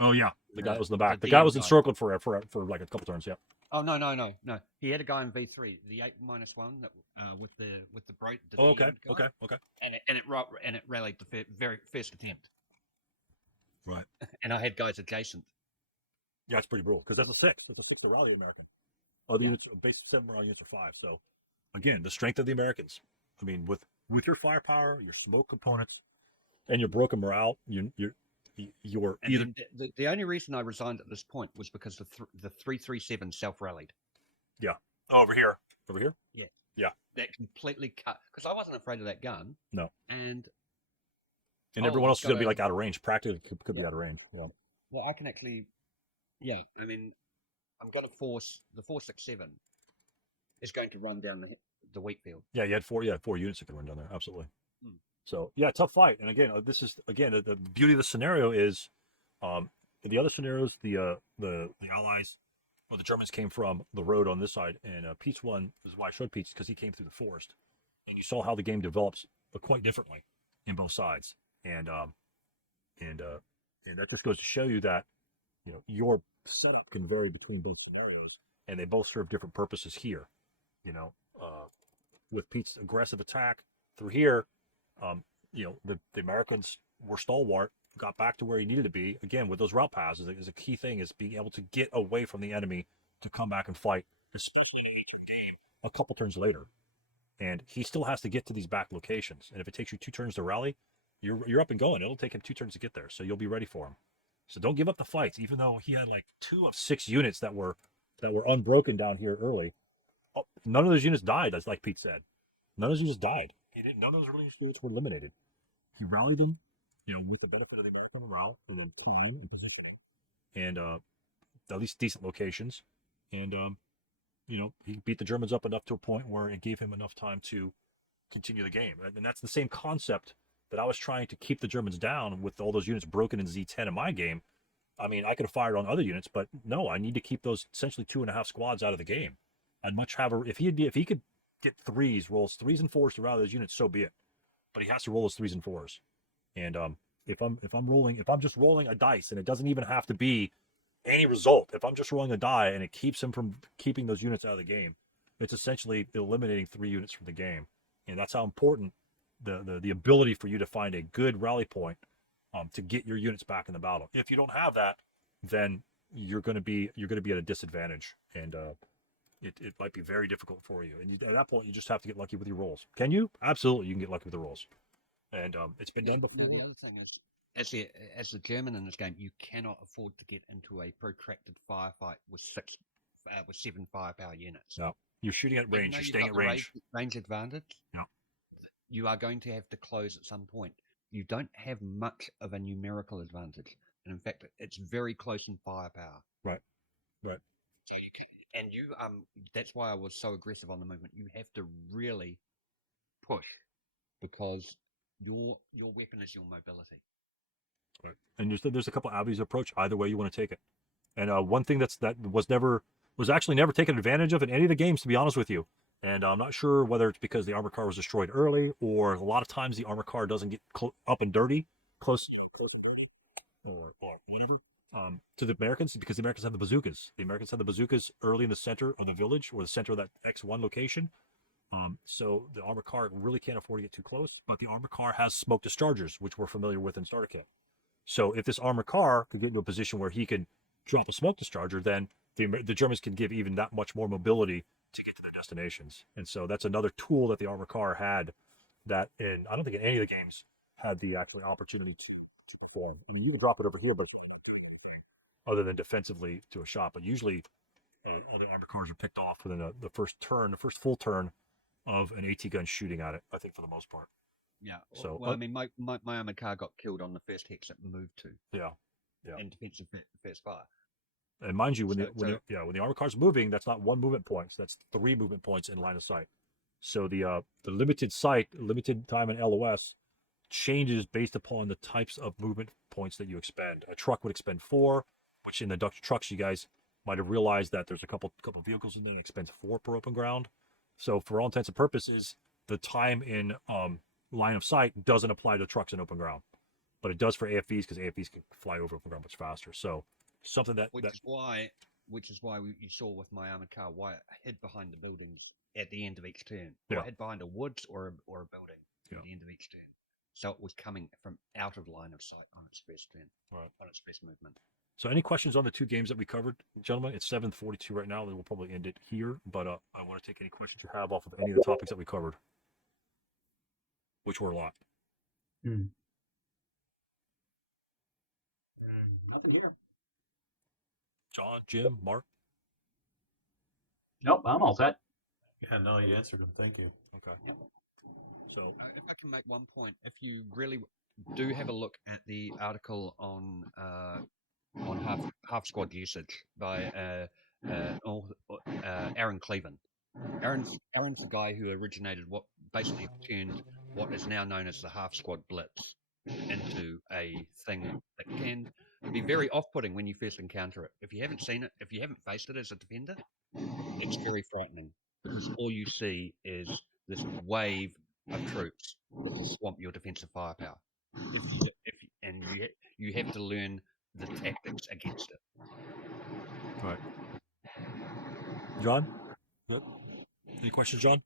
Oh, yeah. The guy that was in the back. The guy was encircled for like a couple turns, yeah. Oh, no. He had a guy in V3, the 8-1 that with the break. Okay. And it rallied the very first attempt. Right. And I had guys adjacent. Yeah, it's pretty brutal because that's a 6. That's a 6 to rally American. Other units, base 7 morale units are 5. So again, the strength of the Americans. I mean, with your firepower, your smoke components, and your broken morale, you're And either the only reason I resigned at this point was because the 337 self-rallied. over here. That completely cut, because I wasn't afraid of that gun. No. And everyone else is going to be gotta- like out of range. Practically could be out of range. Yeah. Well, I can actually, I mean, I'm going to force the 467 is going to run down the wheat field. Yeah, you had 4 units that could run down there. Absolutely. Hmm. So yeah, tough fight. And again, this is the beauty of the scenario is, in the other scenarios, the Allies or the Germans came from the road on this side, and Pete's one is why I showed Pete's because he came through the forest, and you saw how the game develops quite differently in both sides, and that just goes to show you that your setup can vary between both scenarios, and they both serve different purposes here. With Pete's aggressive attack through here, the Americans were stalwart, got back to where he needed to be. Again, with those route passes, is a key thing is being able to get away from the enemy to come back and fight, especially in each game a couple turns later. And he still has to get to these back locations. And if it takes you 2 turns to rally, you're up and going. It'll take him 2 turns to get there, so you'll be ready for him. So don't give up the fights, even though he had like 2 of 6 units that were unbroken down here early. Oh, none of those units died, as like Pete said. None of those units died. None of those units were eliminated. He rallied them, with the benefit of the American morale, and then time and position, and at least decent locations, and he beat the Germans up enough to a point where it gave him enough time to continue the game. And that's the same concept that I was trying to keep the Germans down with all those units broken in Z10 in my game. I mean, I could have fired on other units, but no, I need to keep those essentially 2.5 squads out of the game. I'd much have if he could get rolls 3s and 4s to rally those units, so be it. But he has to roll those 3s and 4s. And if I'm just rolling a dice, and it doesn't even have to be any result. If I'm just rolling a die and it keeps him from keeping those units out of the game, it's essentially eliminating 3 units from the game. And that's how important the ability for you to find a good rally point to get your units back in the battle. If you don't have that, then you're going to be at a disadvantage, and it might be very difficult for you. And at that point, you just have to get lucky with your rolls. Can you? Absolutely, you can get lucky with the rolls. And it's been done before. No, the other thing is, as the German in this game, you cannot afford to get into a protracted firefight with 7 firepower units. No, you're shooting at range. You're staying at range. Range advantage. Yeah. You are going to have to close at some point. You don't have much of a numerical advantage, and in fact, it's very close in firepower. Right. So you can, and you that's why I was so aggressive on the movement. You have to really push because your weapon is your mobility. Right. And there's a couple avenues of approach. Either way you want to take it. And one thing that was actually never taken advantage of in any of the games, to be honest with you. And I'm not sure whether it's because the armor car was destroyed early, or a lot of times the armor car doesn't get up and dirty close or whatever to the Americans, because the Americans have the bazookas. The Americans have the bazookas early in the center of the village, or the center of that X1 location. So the armor car really can't afford to get too close, but the armor car has smoke dischargers, which we're familiar with in starter kit. So if this armor car could get into a position where he can drop a smoke discharger, then the Germans can give even that much more mobility to get to their destinations. And so that's another tool that the armor car had that I don't think in any of the games had the actual opportunity to perform. I mean, you can drop it over here, but other than defensively to a shot. But usually other armor cars are picked off within the first full turn of an AT gun shooting at it, I think, for the most part. Yeah. So, well, I mean, my armored car got killed on the first hex it moved to. Yeah. In defensive first fire. And mind you, when the armor car's moving, that's not 1 movement point. So that's 3 movement points in line of sight. So the limited time in LOS changes based upon the types of movement points that you expend. A truck would expend 4, which in the Dr. trucks, you guys might have realized that there's a couple vehicles in there that expends 4 per open ground. So for all intents and purposes, the time in line of sight doesn't apply to trucks in open ground, but it does for AFVs, because AFVs can fly over open ground much faster. So something which is why you saw with my armored car why it hid behind the buildings at the end of each turn, or hid behind a woods or a building at the end of each turn. So it was coming from out of line of sight on its first turn, right, on its first movement. So any questions on the two games that we covered, gentlemen? It's 7:42 right now. We'll probably end it here, but I want to take any questions you have off of any of the topics that we covered, which were a lot. Nothing here. John, Jim, Mark? Nope, I'm all set. Yeah, no, you answered them. Thank you. Okay. Yep. So, If I can make one point, if you really do have a look at the article on half squad usage by Aaron Cleven. Aaron's the guy who originated what basically turned what is now known as the half squad blitz into a thing that can be very off-putting when you first encounter it. If you haven't seen it, if you haven't faced it as a defender, it's very frightening because all you see is this wave of troops that will swamp your defensive firepower. You have to learn the tactics against it. right. John? Yep. Any questions, John?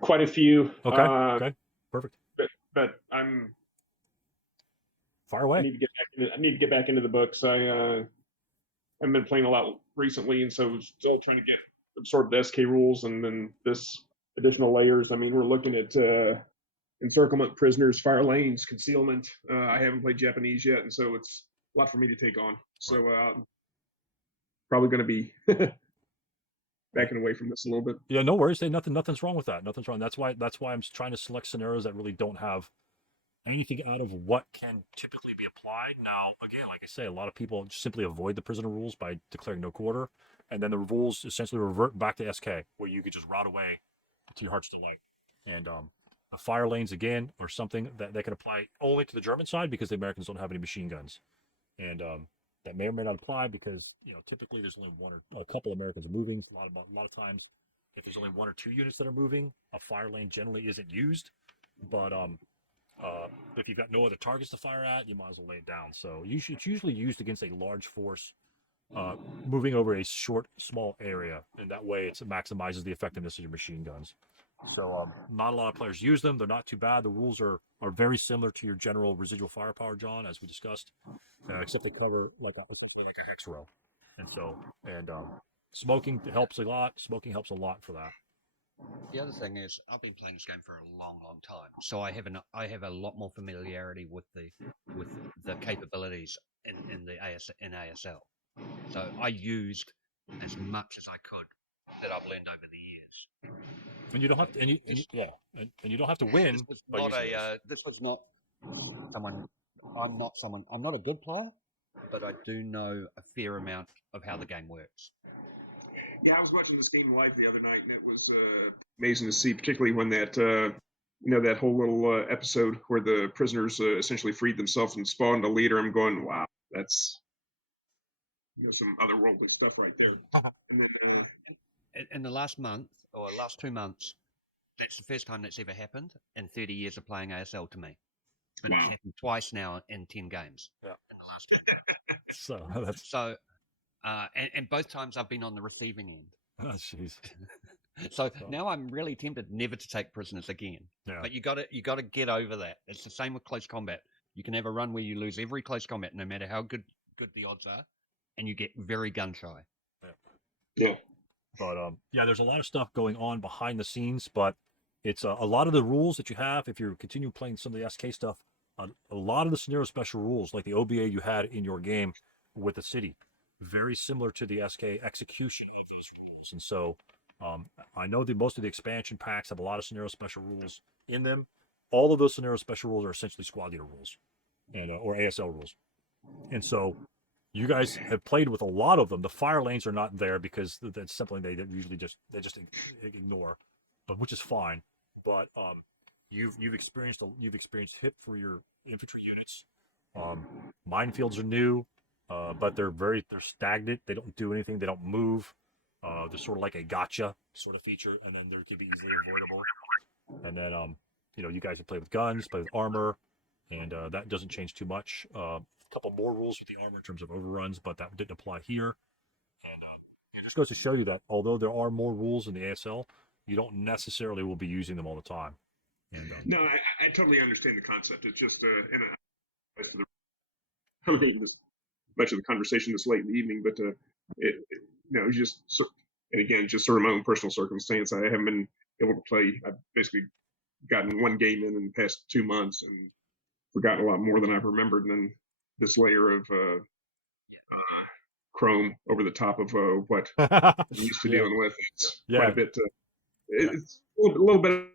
Quite a few. Okay. Okay. Perfect. But I'm. Fire away. I need to get back into the books. I've been playing a lot recently, and so still trying to absorb the SK rules and then this additional layers. I mean, we're looking at encirclement, prisoners, fire lanes, concealment. I haven't played Japanese yet, and so it's a lot for me to take on. So probably going to be backing away from this a little bit. Yeah, no worries. Hey, nothing's wrong with that. Nothing's wrong. That's why I'm trying to select scenarios that really don't have anything out of what can typically be applied. Now, again, like I say, a lot of people just simply avoid the prisoner rules by declaring no quarter, and then the rules essentially revert back to SK, where you could just route away to your heart's delight. And fire lanes again, or something that can apply only to the German side because the Americans don't have any machine guns, and that may or may not apply because typically there's only one or a couple Americans moving. A lot of times, if there's only one or two units that are moving, a fire lane generally isn't used. But if you've got no other targets to fire at, you might as well lay it down. So it's usually used against a large force moving over a small area, and that way it maximizes the effectiveness of your machine guns. So not a lot of players use them. They're not too bad. The rules are very similar to your general residual firepower, John, as we discussed, except they cover like a hex row. And so smoking helps a lot. Smoking helps a lot for that. The other thing is, I've been playing this game for a long, long time, so I have a lot more familiarity with the capabilities in ASL. So I used as much as I could that I've learned over the years. And you don't have to, and you don't have to win. This was not someone. I'm not a good player, but I do know a fair amount of how the game works. Yeah, I was watching this game live the other night, and it was amazing to see, particularly when that that whole little episode where the prisoners essentially freed themselves and spawned a leader. I'm going, wow, that's some otherworldly stuff right there. And then in the last month or last 2 months, that's the first time that's ever happened in 30 years of playing ASL to me. And it's happened twice now in 10 games. Yeah. In the last So and both times I've been on the receiving end. Oh, jeez. So now I'm really tempted never to take prisoners again. Yeah. But you got to get over that. It's the same with close combat. You can have a run where you lose every close combat, no matter how good the odds are, and you get very gun shy. Yeah. But there's a lot of stuff going on behind the scenes, but it's a lot of the rules that you have. If you continue playing some of the SK stuff, a lot of the scenario special rules, like the OBA you had in your game with the city, very similar to the SK execution of those rules. And so I know that most of the expansion packs have a lot of scenario special rules in them. All of those scenario special rules are essentially squad leader rules and or ASL rules. And so you guys have played with a lot of them. The fire lanes are not there because that's something they usually just ignore, but which is fine. But you've experienced hit for your infantry units. Minefields are new. But they're stagnant. They don't do anything. They don't move. They're sort of like a gotcha sort of feature, and then they're to be easily avoidable. And then you guys have played with guns, play with armor, and that doesn't change too much. A couple more rules with the armor in terms of overruns, but that didn't apply here. And it just goes to show you that although there are more rules in the ASL, you don't necessarily will be using them all the time. And no, I totally understand the concept. It's just for the much of the conversation this late in the evening, but just and again, just sort of my own personal circumstance. I haven't been able to play. I've basically gotten one game in the past 2 months and forgotten a lot more than I've remembered. And then this layer of Chrome over the top of what I'm used to dealing with, it's quite a bit. It's a little bit.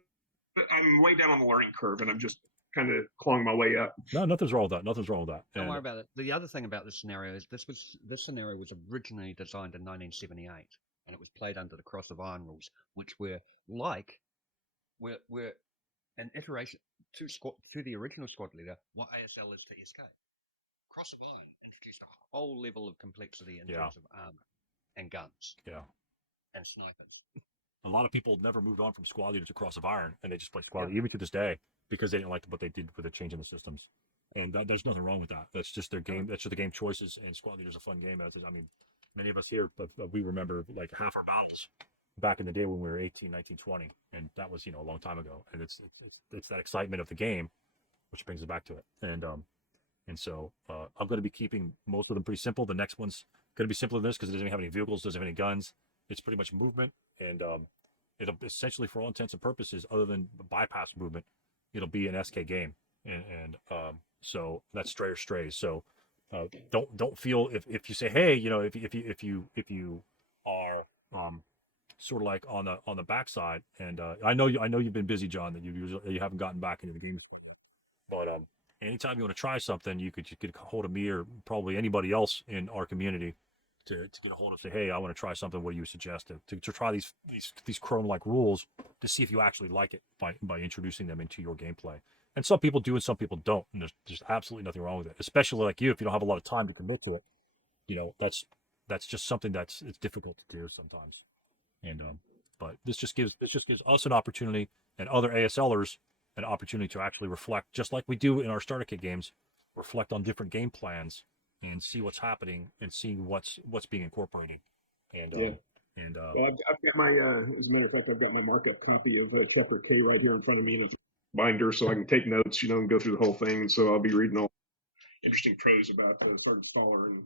I'm way down on the learning curve, and I'm just kind of clawing my way up. No, nothing's wrong with that. Nothing's wrong with that. Don't worry about it. The other thing about this scenario is this scenario was originally designed in 1978, and it was played under the Cross of Iron rules, which were an iteration to the original squad leader what ASL is to SK. Cross of Iron introduced a whole level of complexity in terms of armor and guns. Yeah. And snipers. A lot of people never moved on from squad leader to Cross of Iron, and they just play squad leader, even to this day, because they didn't like what they did with the change in the systems. And there's nothing wrong with that. That's just their game. That's just the game choices, and squad leader is a fun game. I mean, many of us here, we remember like half our battles back in the day when we were 18, 19, 20, and that was, a long time ago. And it's that excitement of the game, which brings us back to it. And so I'm going to be keeping most of them pretty simple. The next one's going to be simpler than this because it doesn't even have any vehicles, doesn't have any guns. It's pretty much movement, and it'll essentially, for all intents and purposes, other than bypass movement, it'll be an SK game, and so that's stray or strays. So don't feel if you say, hey, if you are sort of like on the backside, and I know you've been busy, John, that you haven't gotten back into the game yet, but anytime you want to try something, you could get a hold of me or probably anybody else in our community to get a hold of, say, hey, I want to try something. What do you suggest to try these Chrome-like rules to see if you actually like it by introducing them into your gameplay? And some people do and some people don't, and there's just absolutely nothing wrong with it. Especially like you, if you don't have a lot of time to commit to it, that's just something it's difficult to do sometimes. And but this just gives us an opportunity and other ASLers an opportunity to actually reflect, just like we do in our starter kit games, reflect on different game plans and see what's happening and see what's being incorporated. And well, I've got my as a matter of fact, I've got my markup copy of Chapter K right here in front of me in its binder, so I can take notes, and go through the whole thing. And so I'll be reading all interesting prose about Sergeant Stoller and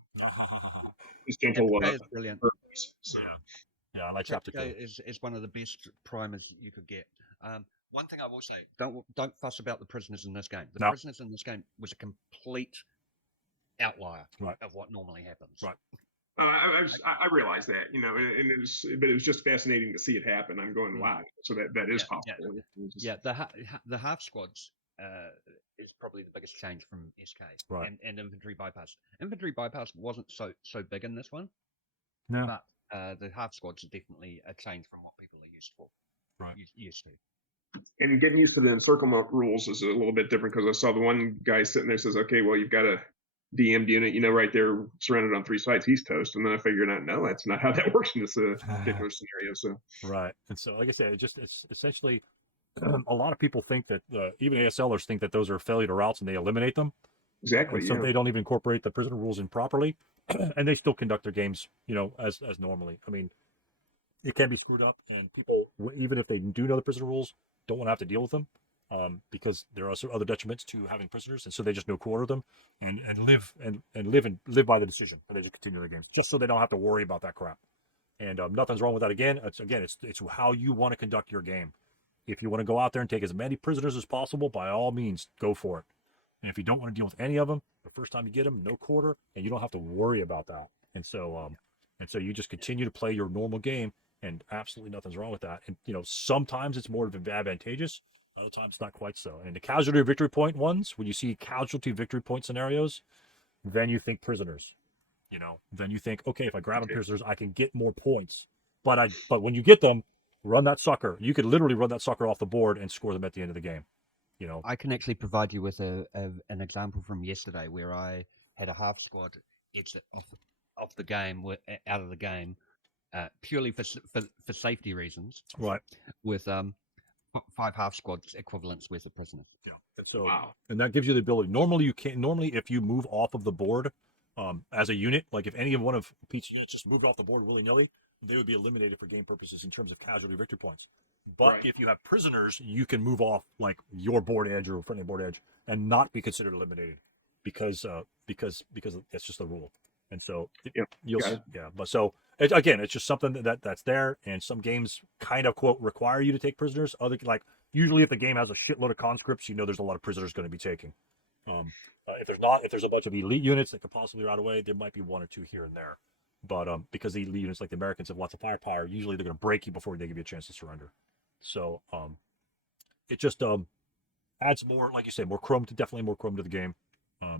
his gentle is brilliant. purpose. So. Yeah, I like Chapter K. Is one of the best primers you could get. One thing I will say, don't fuss about the prisoners in this game. The prisoners in this game was a complete outlier of what normally happens. Right. I realize that, but it was just fascinating to see it happen. I'm going, wow, so that is possible. Yeah, the half squads is probably the biggest change from SK. Right. And infantry bypass. Infantry bypass wasn't so big in this one. No. But the half squads are definitely a change from what people are used to. Right. Used to. And getting used to the encirclement rules is a little bit different because I saw the one guy sitting there says, okay, well, you've got a DM'd unit, right there surrounded on 3 sides. He's toast. And then I figured out, no, that's not how that works in this particular scenario. So right. And so, like I said, it's essentially a lot of people think that even ASLers think that those are failure to routes and they eliminate them. Exactly. And so they don't even incorporate the prisoner rules in properly, and they still conduct their games, as normally. I mean, it can be screwed up, and people, even if they do know the prisoner rules, don't want to have to deal with them, because there are also other detriments to having prisoners, and so they just no quarter them and live by the decision, and they just continue their games just so they don't have to worry about that crap. And nothing's wrong with that. It's how you want to conduct your game. If you want to go out there and take as many prisoners as possible, by all means, go for it. And if you don't want to deal with any of them, the first time you get them, no quarter, and you don't have to worry about that. And so you just continue to play your normal game, and absolutely nothing's wrong with that. And sometimes it's more advantageous, other times not quite so. And the casualty victory point ones, when you see casualty victory point scenarios, then you think prisoners. Then you think, okay, if I grab them prisoners, I can get more points. But when you get them, run that sucker. You could literally run that sucker off the board and score them at the end of the game. I can actually provide you with an example from yesterday where I had a half squad exit off the game, out of the game, purely for safety reasons. Right. With 5 half squads equivalents worth of prisoners. Yeah. So, and that gives you the ability. Normally, if you move off of the board as a unit, like if any one of Pete's units just moved off the board willy nilly, they would be eliminated for game purposes in terms of casualty victory points. But if you have prisoners, you can move off like your board edge or friendly board edge and not be considered eliminated because that's just the rule. And so Yep, you'll got it. yeah. But so again, it's just something that's there, and some games kind of quote require you to take prisoners. Other like usually if the game has a shitload of conscripts, you know there's a lot of prisoners going to be taking. If there's a bunch of elite units that could possibly ride away, there might be one or two here and there. But because the elite units like the Americans have lots of firepower, usually they're going to break you before they give you a chance to surrender. So it just adds more, like you said, definitely more chrome to the game.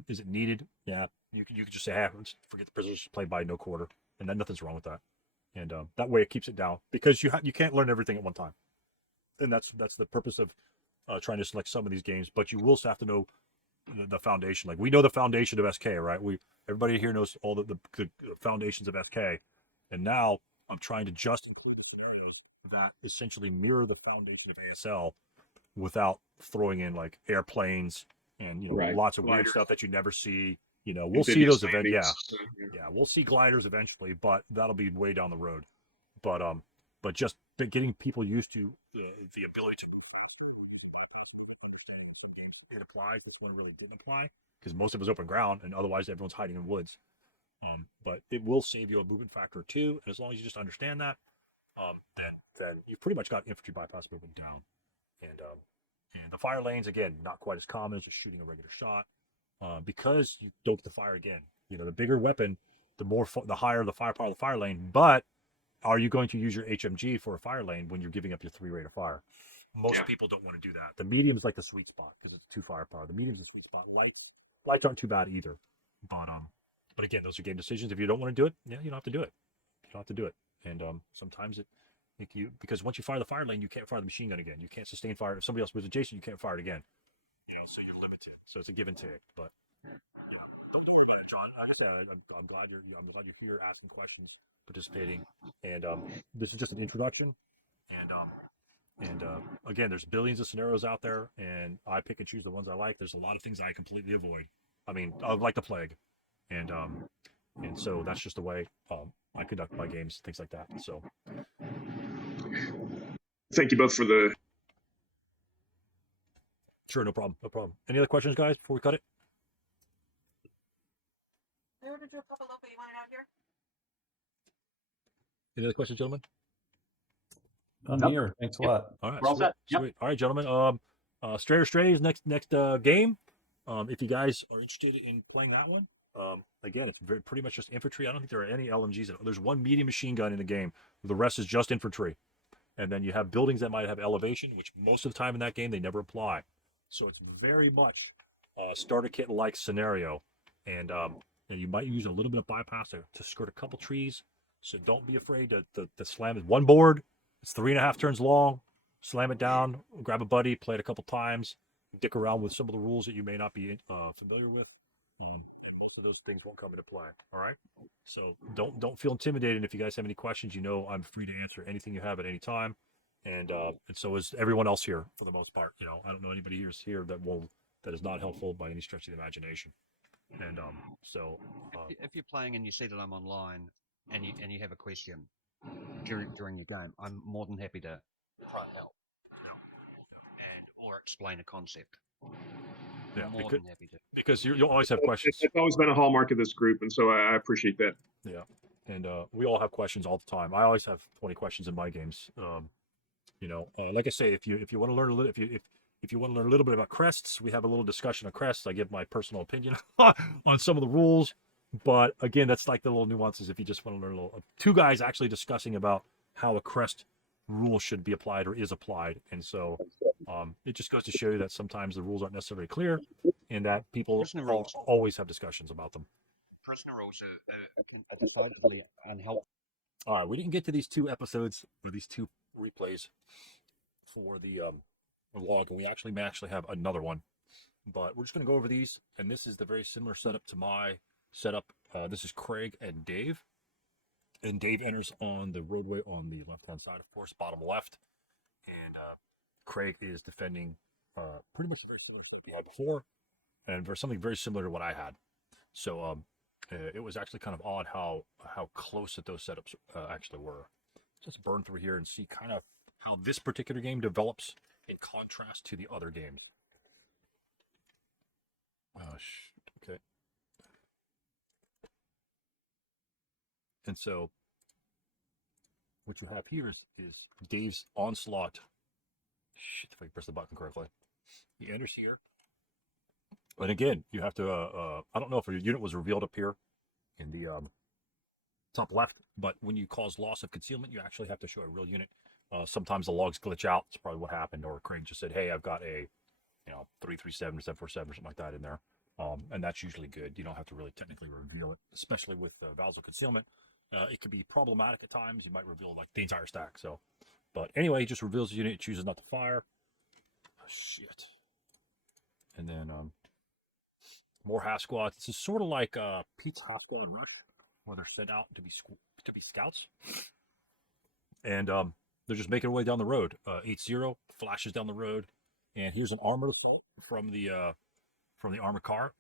Is it needed? Yeah, you could just say, hey, let's forget the prisoners, play by no quarter, and then nothing's wrong with that. And that way it keeps it down because you can't learn everything at one time, and that's the purpose of trying to select some of these games. But you will have to know the foundation. Like we know the foundation of SK, right? Everybody here knows all the foundations of SK, and now I'm trying to just include the scenarios that essentially mirror the foundation of ASL without throwing in like airplanes and Right. lots of weird Gliders. stuff that you never see. We'll see those eventually. landings. Yeah, we'll see gliders eventually, but that'll be way down the road. But just getting people used to the ability to move faster. It applies. This one really didn't apply because most of it's open ground, and otherwise everyone's hiding in woods. But it will save you a movement factor or two, and as long as you just understand that, then you've pretty much got infantry bypass movement down. And the fire lanes again, not quite as common as just shooting a regular shot, because you don't get to fire again. The bigger weapon, the higher the firepower of the fire lane. But are you going to use your HMG for a fire lane when you're giving up your 3 rate of fire? Most people don't want to do that. The medium's like the sweet spot because it's 2 firepower. The medium's the sweet spot. Lights aren't too bad either. But again, those are game decisions. If you don't want to do it, yeah, you don't have to do it. You don't have to do it. And sometimes because once you fire the fire lane, you can't fire the machine gun again. You can't sustain fire. If somebody else moves adjacent, you can't fire it again. So you're limited. So it's a give and take. But John, like I said, I'm glad you're here asking questions, participating, and this is just an introduction. And again, there's billions of scenarios out there, and I pick and choose the ones I like. There's a lot of things I completely avoid. I mean, like the plague, and so that's just the way I conduct my games, things like that. So, Thank you both for the. sure, no problem. Any other questions, guys, before we cut it? I ordered you a Papa Loco. You want it out here? Any other questions, gentlemen? I'm Nope. here. Thanks a lot. All right, We're all sweet, set. Yep. sweet. All right, gentlemen. Stray or Strays next game. If you guys are interested in playing that one, again, it's pretty much just infantry. I don't think there are any LMGs. There's one medium machine gun in the game. The rest is just infantry. And then you have buildings that might have elevation, which most of the time in that game they never apply. So it's very much a starter kit like scenario. And you might use a little bit of bypass to skirt a couple trees. So don't be afraid to slam it. One board. It's 3.5 turns long. Slam it down. Grab a buddy. Play it a couple times. Dick around with some of the rules that you may not be familiar with. And most of those things won't come into play. All right. So don't feel intimidated. If you guys have any questions, I'm free to answer anything you have at any time. And so is everyone else here for the most part. I don't know anybody here that is not helpful by any stretch of the imagination. And if you're playing and you see that I'm online and you have a question during your game, I'm more than happy to try and help or explain a concept. yeah, More than happy to. because you'll always have questions. It's always been a hallmark of this group, and so I appreciate that. Yeah, and we all have questions all the time. I always have 20 questions in my games. Like I say, if you want to learn a little, if you want to learn a little bit about crests, we have a little discussion of crests. I give my personal opinion on some of the rules, but again, that's like the little nuances. If you just want to learn a little, 2 guys actually discussing about how a crest rule should be applied or is applied, and so it just goes to show you that sometimes the rules aren't necessarily clear, and that people Prisoner rules. always have discussions about them. Prisoner rules are decidedly unhelpful. We didn't get to these 2 episodes or these 2 replays for the log, and we may actually have another one, but we're just going to go over these. And this is the very similar setup to my setup. This is Craig and Dave, and Dave enters on the roadway on the left-hand side, of course, bottom left, and Craig is defending pretty much very similar to what we had before, and something very similar to what I had. So it was actually kind of odd how close that those setups actually were. Just burn through here and see kind of how this particular game develops in contrast to the other games. Okay. And so what you have here is Dave's onslaught. Shit, if I can press the button correctly. He enters here. And again, you have to, I don't know if your unit was revealed up here in the top left, but when you cause loss of concealment, you actually have to show a real unit. Sometimes the logs glitch out. That's probably what happened. Or Craig just said, hey, I've got a 337 or 747 or something like that in there. And that's usually good. You don't have to really technically reveal it, especially with valves of concealment. It could be problematic at times. You might reveal like the entire stack. So, but anyway, he just reveals the unit, chooses not to fire. Oh, shit. And then more half squads. This is sort of like Pete's Hot Dog, where they're sent out to be scouts, and they're just making their way down the road. 8-0 flashes down the road, and here's an armored assault from the armored car.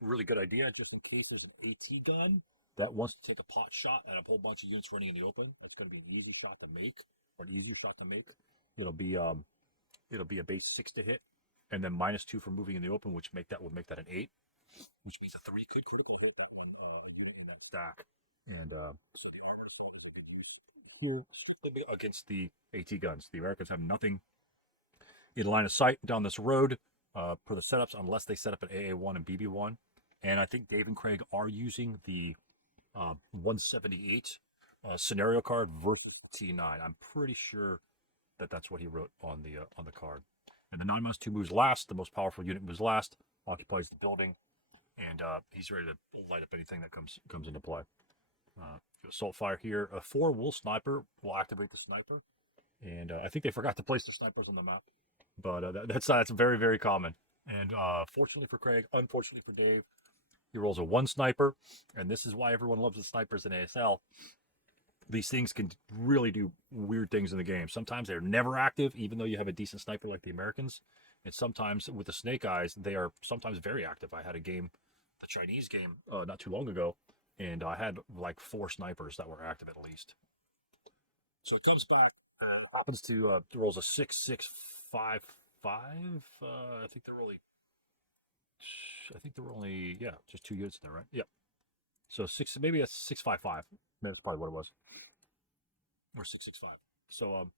Really good idea, just in case there's an AT gun that wants to take a pot shot at a whole bunch of units running in the open. That's going to be an easy shot to make, or an easier shot to make. It'll be a base 6 to hit, and then -2 for moving in the open, which would make that an 8, which means a 3 could critical hit that one unit in that stack. And here against the AT guns, the Americans have nothing in line of sight down this road for the setups unless they set up an AA1 and BB1. And I think Dave and Craig are using the 178 scenario card versus T9. I'm pretty sure that's what he wrote on the card. And the 9-2 moves last. The most powerful unit moves last. Occupies the building, and he's ready to light up anything that comes into play. Assault fire here. A 4 wool sniper will activate the sniper, and I think they forgot to place the snipers on the map, but that's very, very common. And fortunately for Craig, unfortunately for Dave, he rolls a 1 sniper, and this is why everyone loves the snipers in ASL. These things can really do weird things in the game. Sometimes they're never active, even though you have a decent sniper like the Americans. And sometimes with the Snake Eyes, they are sometimes very active. I had a game, the Chinese game, not too long ago, and I had like 4 snipers that were active at least. So it comes back, happens to rolls a 6-6-5-5. I think there were only just 2 units in there, right? Yep. So maybe a 6-5-5. That's probably what it was. Or 6-6-5. So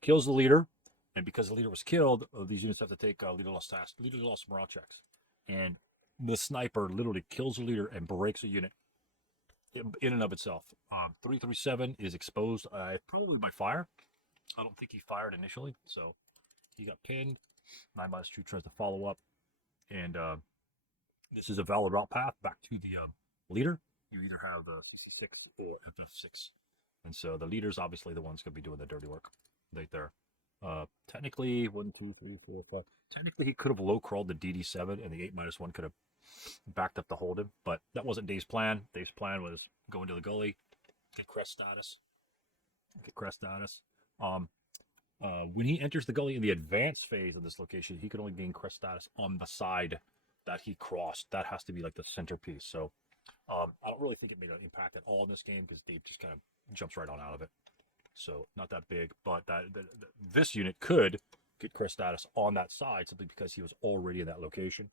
kills the leader, and because the leader was killed, these units have to take leader lost morale checks. And the sniper literally kills the leader and breaks a unit in and of itself. 337 is exposed, probably by fire. I don't think he fired initially, so he got pinned. 9-2 tries to follow up, and this is a valid route path back to the leader. You either have the CC6 or FF6. And so the leader's obviously the one's going to be doing the dirty work right there. Technically, 1, 2, 3, 4, 5. Technically, he could have low crawled the DD7, and the 8-1 could have backed up to hold him. But that wasn't Dave's plan. Dave's plan was go into the gully, get crest status. When he enters the gully in the advanced phase of this location, he can only gain crest status on the side that he crossed. That has to be like the centerpiece. So I don't really think it made an impact at all in this game because Dave just kind of jumps right on out of it. So not that big, but this unit could get crest status on that side simply because he was already in that location.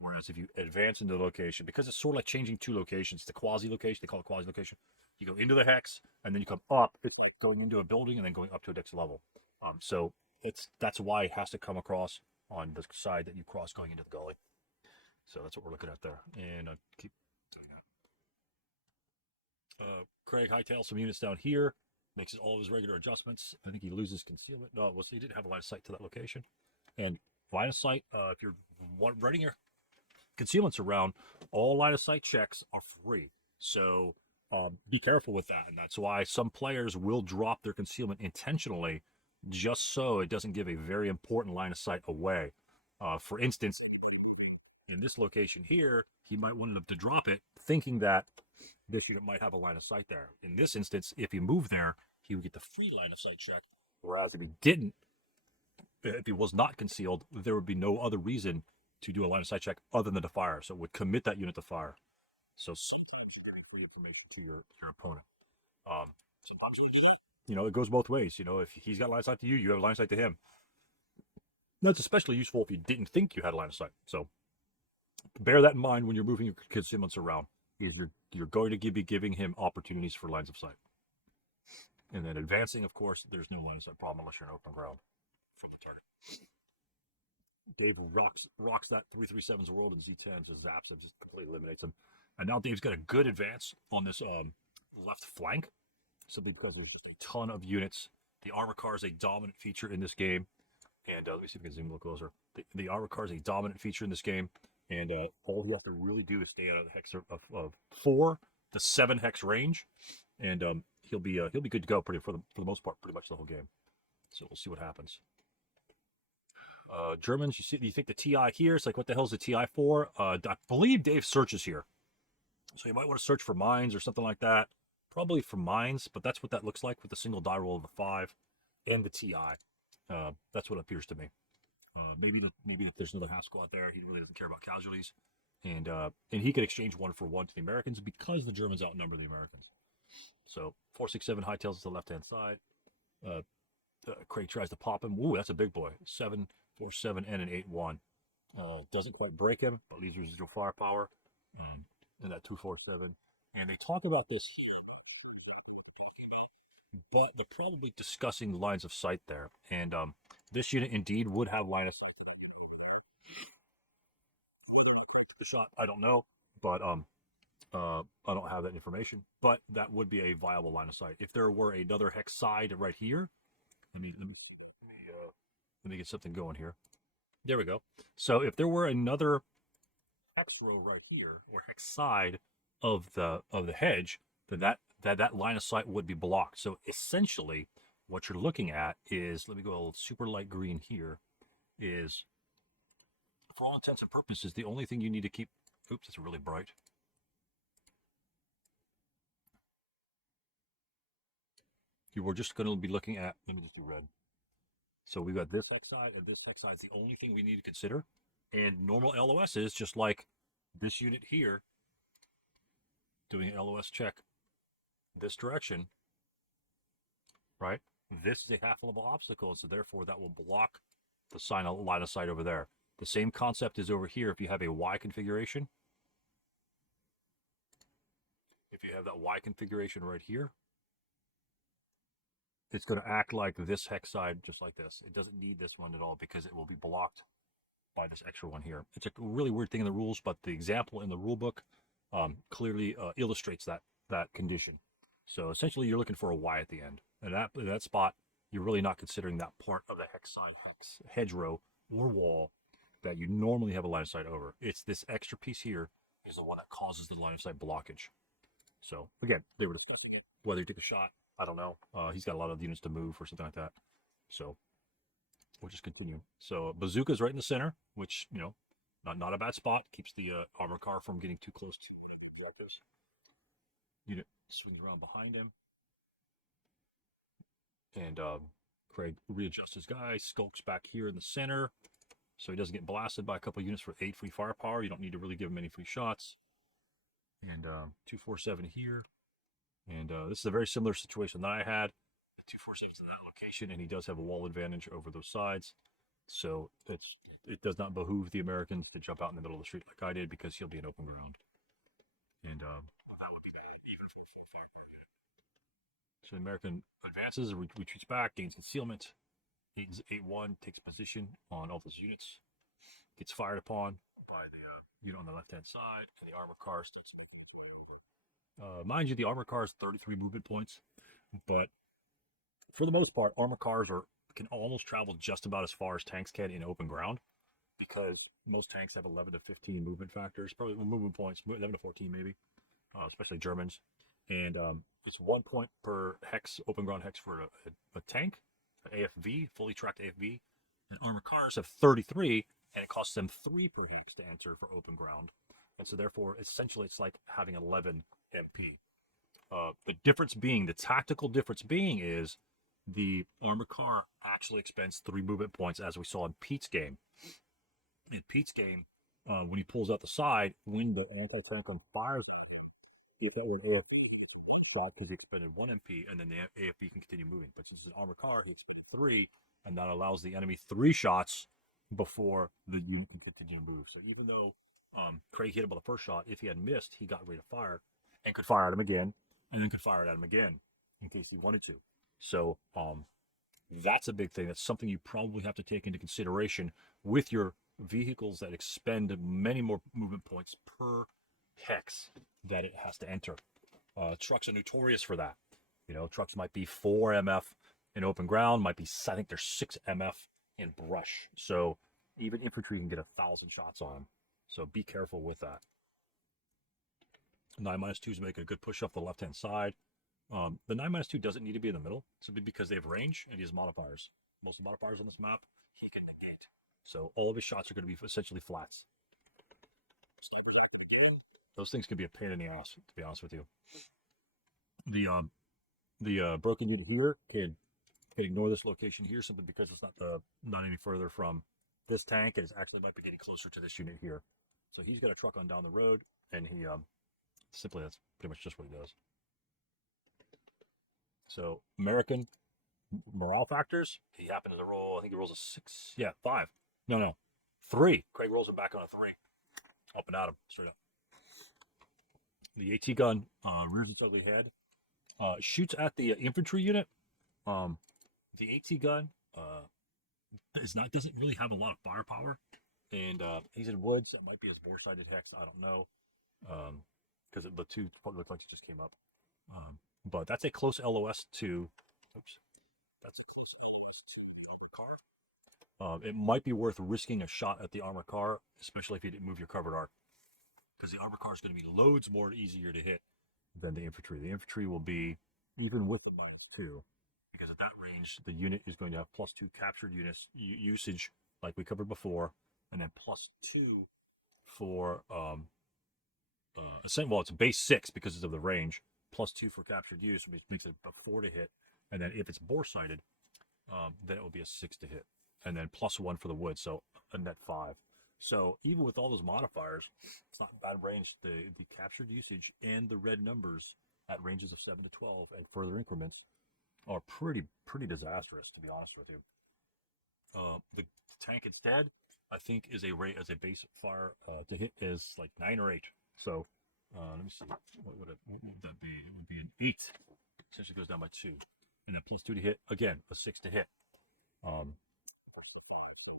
Whereas if you advance into the location, because it's sort of like changing 2 locations, the quasi location, they call it quasi location. You go into the hex and then you come up. It's like going into a building and then going up to a next level. So that's why it has to come across on the side that you cross going into the gully. So that's what we're looking at there. And I keep doing that. Craig hightails some units down here, makes all of his regular adjustments. I think he loses concealment. No, he didn't have a line of sight to that location. And line of sight, if you're running your concealments around, all line of sight checks are free. So be careful with that. And that's why some players will drop their concealment intentionally just so it doesn't give a very important line of sight away. For instance, in this location here, he might want to drop it thinking that this unit might have a line of sight there. In this instance, if he moved there, he would get the free line of sight check. Whereas if he didn't, if he was not concealed, there would be no other reason to do a line of sight check other than to fire. So it would commit that unit to fire. So sometimes you're getting free information to your opponent. Sometimes you do that. It goes both ways. If he's got line of sight to you, you have line of sight to him. That's especially useful if you didn't think you had a line of sight. So bear that in mind when you're moving your concealments around. Is you're you're going to be giving him opportunities for lines of sight. And then advancing, of course, there's no line of sight problem unless you're in open ground from the target. Dave rocks that 337's world and Z10 just zaps him, just completely eliminates him. And now Dave's got a good advance on this left flank, simply because there's just a ton of units. The armor car is a dominant feature in this game. And let me see if we can zoom a little closer. The armor car is a dominant feature in this game. And all he has to really do is stay out of the hex of 4 to 7 hex range. And he'll be good to go for the most part, pretty much the whole game. So we'll see what happens. Germans, you think the TI here? It's like, what the hell is the TI for? I believe Dave searches here, so you might want to search for mines or something like that. Probably for mines, but that's what that looks like with the single die roll of the 5 and the TI. That's what it appears to me. Maybe if there's another half squad there, he really doesn't care about casualties, and he could exchange 1 for 1 to the Americans because the Germans outnumber the Americans. So 467 hightails to the left hand side. Craig tries to pop him. Ooh, that's a big boy. 747 and an 8-1. Doesn't quite break him, but leaves residual firepower. And that 247. And they talk about this here, but they're probably discussing the lines of sight there. And this unit indeed would have line of sight. The shot, I don't know, but I don't have that information. But that would be a viable line of sight. If there were another hex side right here, let me get something going here. There we go. So if there were another hex row right here, or hex side of the hedge, then that line of sight would be blocked. So essentially, what you're looking at is, let me go a little super light green here, is for all intents and purposes, the only thing you need to keep. Oops, it's really bright. You were just going to be looking at. Let me just do red. So we've got this hex side, and this hex side is the only thing we need to consider. And normal LOS is just like this unit here, doing an LOS check this direction, right? This is a half level obstacle, so therefore that will block the line of sight over there. The same concept is over here if you have a Y configuration. If you have that Y configuration right here, it's going to act like this hex side, just like this. It doesn't need this one at all because it will be blocked by this extra one here. It's a really weird thing in the rules, but the example in the rule book clearly illustrates that condition. So essentially, you're looking for a Y at the end, and that spot, you're really not considering that part of the hex side, hedgerow or wall that you normally have a line of sight over. It's this extra piece here is the one that causes the line of sight blockage. So again, they were discussing it. Whether he took a shot, I don't know. He's got a lot of units to move or something like that. So we'll just continue. So bazooka's right in the center, which, not a bad spot. Keeps the armor car from getting too close to objectives. Unit swings around behind him. And Craig readjusts his guy, skulks back here in the center, so he doesn't get blasted by a couple units for 8 free firepower. You don't need to really give him any free shots. And 247 here. And this is a very similar situation that I had. The 247's in that location, and he does have a wall advantage over those sides. So it does not behoove the Americans to jump out in the middle of the street like I did, because he'll be in open ground. And that would be bad, even for a full firepower unit. So the American advances, retreats back, gains concealment. 8-1 takes position on all those units. Gets fired upon by the unit on the left-hand side, and the armor car starts making its way over. Mind you, the armor car is 33 movement points, but for the most part, armor cars can almost travel just about as far as tanks can in open ground, because most tanks have 11 to 15 movement factors, probably movement points, 11 to 14 maybe, especially Germans. And it's 1 point per hex, open ground hex for a tank, an AFV, fully tracked AFV. And armor cars have 33, and it costs them 3 per hex to enter for open ground. And so therefore, essentially, it's like having 11 MP. The tactical difference being is the armor car actually expends 3 movement points, as we saw in Pete's game. In Pete's game, when he pulls out the side, when the anti-tank gun fires, if that were an AFV shot, because he expended 1 MP, and then the AFV can continue moving. But since it's an armor car, he expended 3, and that allows the enemy 3 shots before the unit can continue to move. So even though Craig hit him with the first shot, if he had missed, he got rate of fire, and could fire at him again, and then could fire at him again in case he wanted to. So that's a big thing. That's something you probably have to take into consideration with your vehicles that expend many more movement points per hex that it has to enter. Trucks are notorious for that. You know, trucks might be 4 MF in open ground, might be, I think there's 6 MF in brush. So even infantry can get 1,000 shots on them. So be careful with that. 9-2s make a good push off the left-hand side. The 9-2 doesn't need to be in the middle, simply because they have range and he has modifiers. Most of the modifiers on this map, he can negate. So all of his shots are going to be essentially flats. Those things can be a pain in the ass, to be honest with you. The broken unit here can ignore this location here simply because it's not any further from this tank. It actually might be getting closer to this unit here. So he's got a truck on down the road, and he simply, that's pretty much just what he does. So American morale factors, he happened to roll, I think he rolls a 6. Yeah, 5. No. 3. Craig rolls it back on a 3. Up and at him, straight up. The AT gun rears its ugly head. Shoots at the infantry unit. The AT gun doesn't really have a lot of firepower, and he's in woods. It might be his bore-sided hex. I don't know, because the two probably look like it just came up. But that's a close LOS to. Oops, that's a close LOS to the armored car. It might be worth risking a shot at the armored car, especially if you didn't move your covered arc, because the armored car is going to be loads more easier to hit than the infantry. The infantry will be, even with the -2, because at that range, the unit is going to have +2 captured units usage, like we covered before, and then +2 for, well, it's a base 6 because of the range, +2 for captured use, which makes it a 4 to hit, and then if it's bore-sighted, then it will be a 6 to hit, and then +1 for the wood, so a net 5. So even with all those modifiers, it's not bad range. The captured usage and the red numbers at ranges of 7 to 12 and further increments are pretty disastrous, to be honest with you. The tank instead, I think, is as a base fire to hit is like 9 or 8. So let me see, what would that be? It would be an 8. Essentially goes down by 2, and then +2 to hit. Again, a 6 to hit. So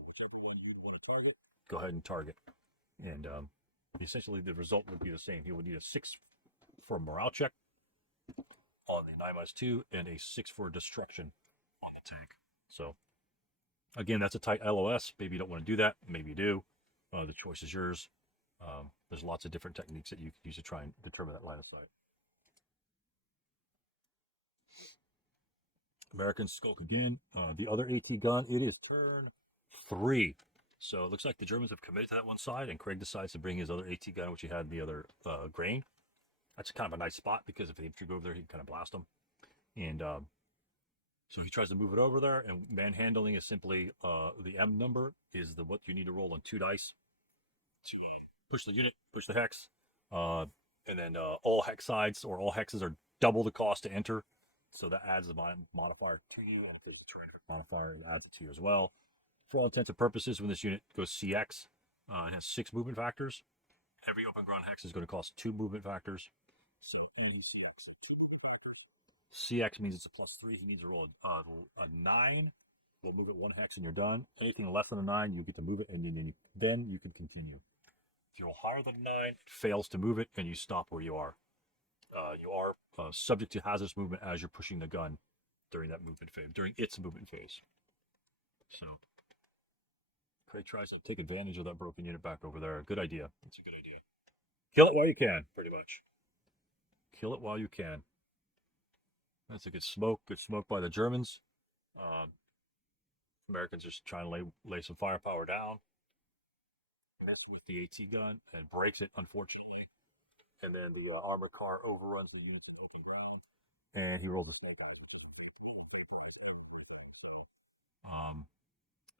whichever one you want to target, go ahead and target. And essentially the result would be the same. He would need a 6 for a morale check on the 9-2 and a 6 for destruction on the tank. So again, that's a tight LOS. Maybe you don't want to do that. Maybe you do. The choice is yours. There's lots of different techniques that you can use to try and determine that line of sight. American skulk again. The other AT gun, it is turn 3. So it looks like the Germans have committed to that one side, and Craig decides to bring his other AT gun, which he had in the other grain. That's kind of a nice spot, because if the infantry go over there, he can kind of blast them. And so he tries to move it over there, and manhandling is simply the M number is what you need to roll on 2 dice to push the unit, push the hex, and then all hex sides or all hexes are double the cost to enter. So that adds the modifier to you, and if there's a terrific modifier, it adds it to you as well. For all intents and purposes, when this unit goes CX, it has 6 movement factors. Every open ground hex is going to cost 2 movement factors. So CX, 2 movement factors. CX means it's a +3. He needs to roll a 9. We'll move it 1 hex and you're done. Anything less than a 9, you get to move it, and then you can continue. If you roll higher than a 9, it fails to move it, and you stop where you are. You are subject to hazardous movement as you're pushing the gun during that movement phase, during its movement phase. So Craig tries to take advantage of that broken unit back over there. Good idea. It's a good idea. Kill it while you can, pretty much. Kill it while you can. That's a good smoke. Good smoke by the Germans. Americans just trying to lay some firepower down. Messed with the AT gun and breaks it, unfortunately. And then the armored car overruns the units in open ground, and he rolls a snake eye, which is so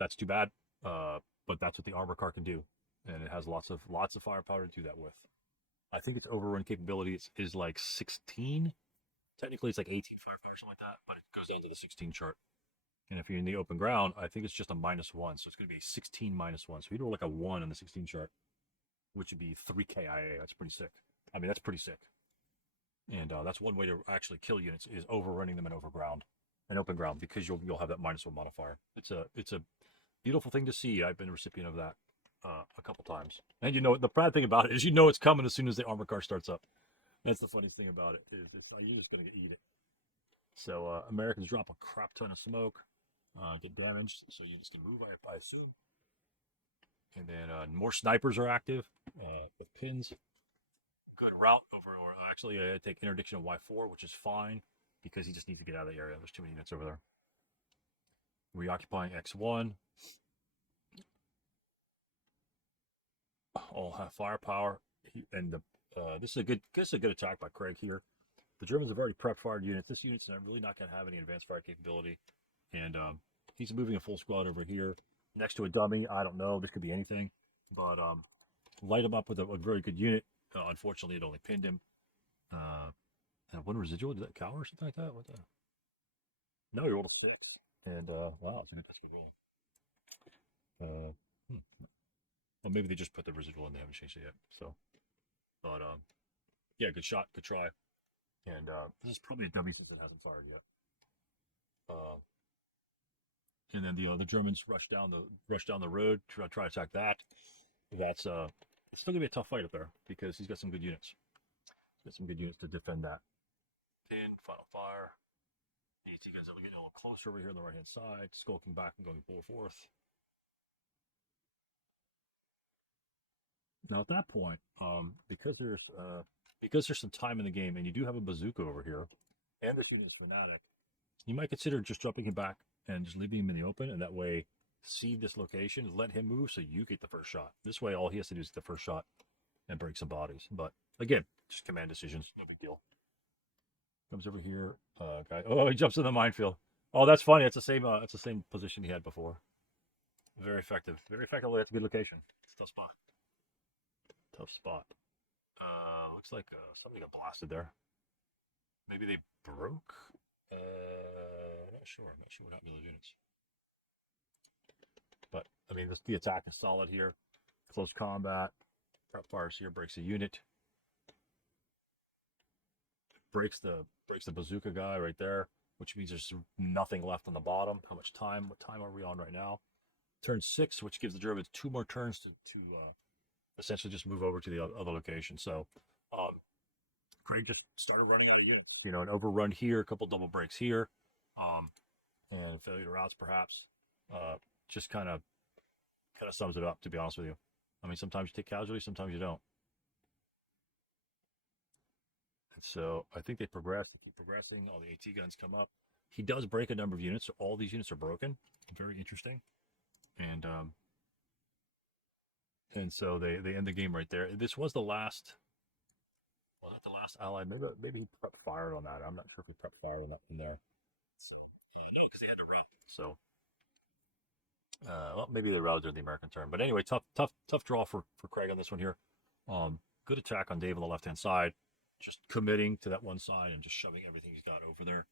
that's too bad. But that's what the armored car can do, and it has lots of firepower to do that with. I think its overrun capability is like 16. Technically, it's like 18 firepower or something like that, but it goes down to the 16 chart. And if you're in the open ground, I think it's just a -1, so it's going to be a 16 -1. So you roll like a 1 on the 16 chart, which would be 3 KIA. That's pretty sick. I mean, that's pretty sick. And that's one way to actually kill units is overrunning them in overground and open ground, because you'll have that -1 modifier. It's a beautiful thing to see. I've been a recipient of that a couple times. And the bad thing about it is it's coming as soon as the armor car starts up. That's the funniest thing about it. Is you're just gonna eat it. So Americans drop a crap ton of smoke, get damaged, so units can move, I assume. And then more snipers are active with pins. Good route over, or actually I take interdiction of Y4, which is fine because he just needs to get out of the area. There's too many units over there. Reoccupying X1. All have firepower, and this is a good attack by Craig here. The Germans have already prepped fired units. This unit's really not going to have any advanced fire capability, and he's moving a full squad over here next to a dummy. I don't know. This could be anything, but light him up with a very good unit. Unfortunately, it only pinned him. One residual, did that cower or something like that? What the? No, he rolled a 6, and wow, that's a good roll. Well, maybe they just put the residual in. They haven't changed it yet. So, but yeah, good shot, good try. And this is probably a dummy since it hasn't fired yet. And then the Germans rush down the road to try to attack that. That's it's still gonna be a tough fight up there because he's got some good units. He's got some good units to defend that. Pin, final fire. The AT guns are getting a little closer over here on the right hand side, skulking back and going forth. Now at that point, because there's some time in the game, and you do have a bazooka over here, and this unit is fanatic, you might consider just jumping him back and just leaving him in the open, and that way, see this location, let him move, so you get the first shot. This way, all he has to do is get the first shot and break some bodies. But again, just command decisions, no big deal. Comes over here, guy. Oh, he jumps in the minefield. Oh, that's funny. It's the same position he had before. Very effective. Very effective. That's a good location. It's a tough spot. Tough spot. Looks like something got blasted there. Maybe they broke? Not sure. I'm not sure what happened to those units. But, I mean, the attack is solid here. Close combat. Prep fires here. Breaks a unit. Breaks the bazooka guy right there, which means there's nothing left on the bottom. How much time? What time are we on right now? Turn 6, which gives the Germans 2 more turns to essentially just move over to the other location. So Craig just started running out of units. An overrun here, a couple double breaks here, and failure to routes perhaps. Just kind of sums it up, to be honest with you. I mean, sometimes you take casualties, sometimes you don't. And so I think they progress. They keep progressing. All the AT guns come up. He does break a number of units, so all these units are broken. Very interesting. And so they end the game right there. This was the last. Well, not the last ally. Maybe he prep fired on that. I'm not sure if he prep fired on that in there. So no, because they had to route. So well, maybe they routed during the American turn. But anyway, tough draw for Craig on this one here. Good attack on Dave on the left hand side. Just committing to that one side and just shoving everything he's got over there.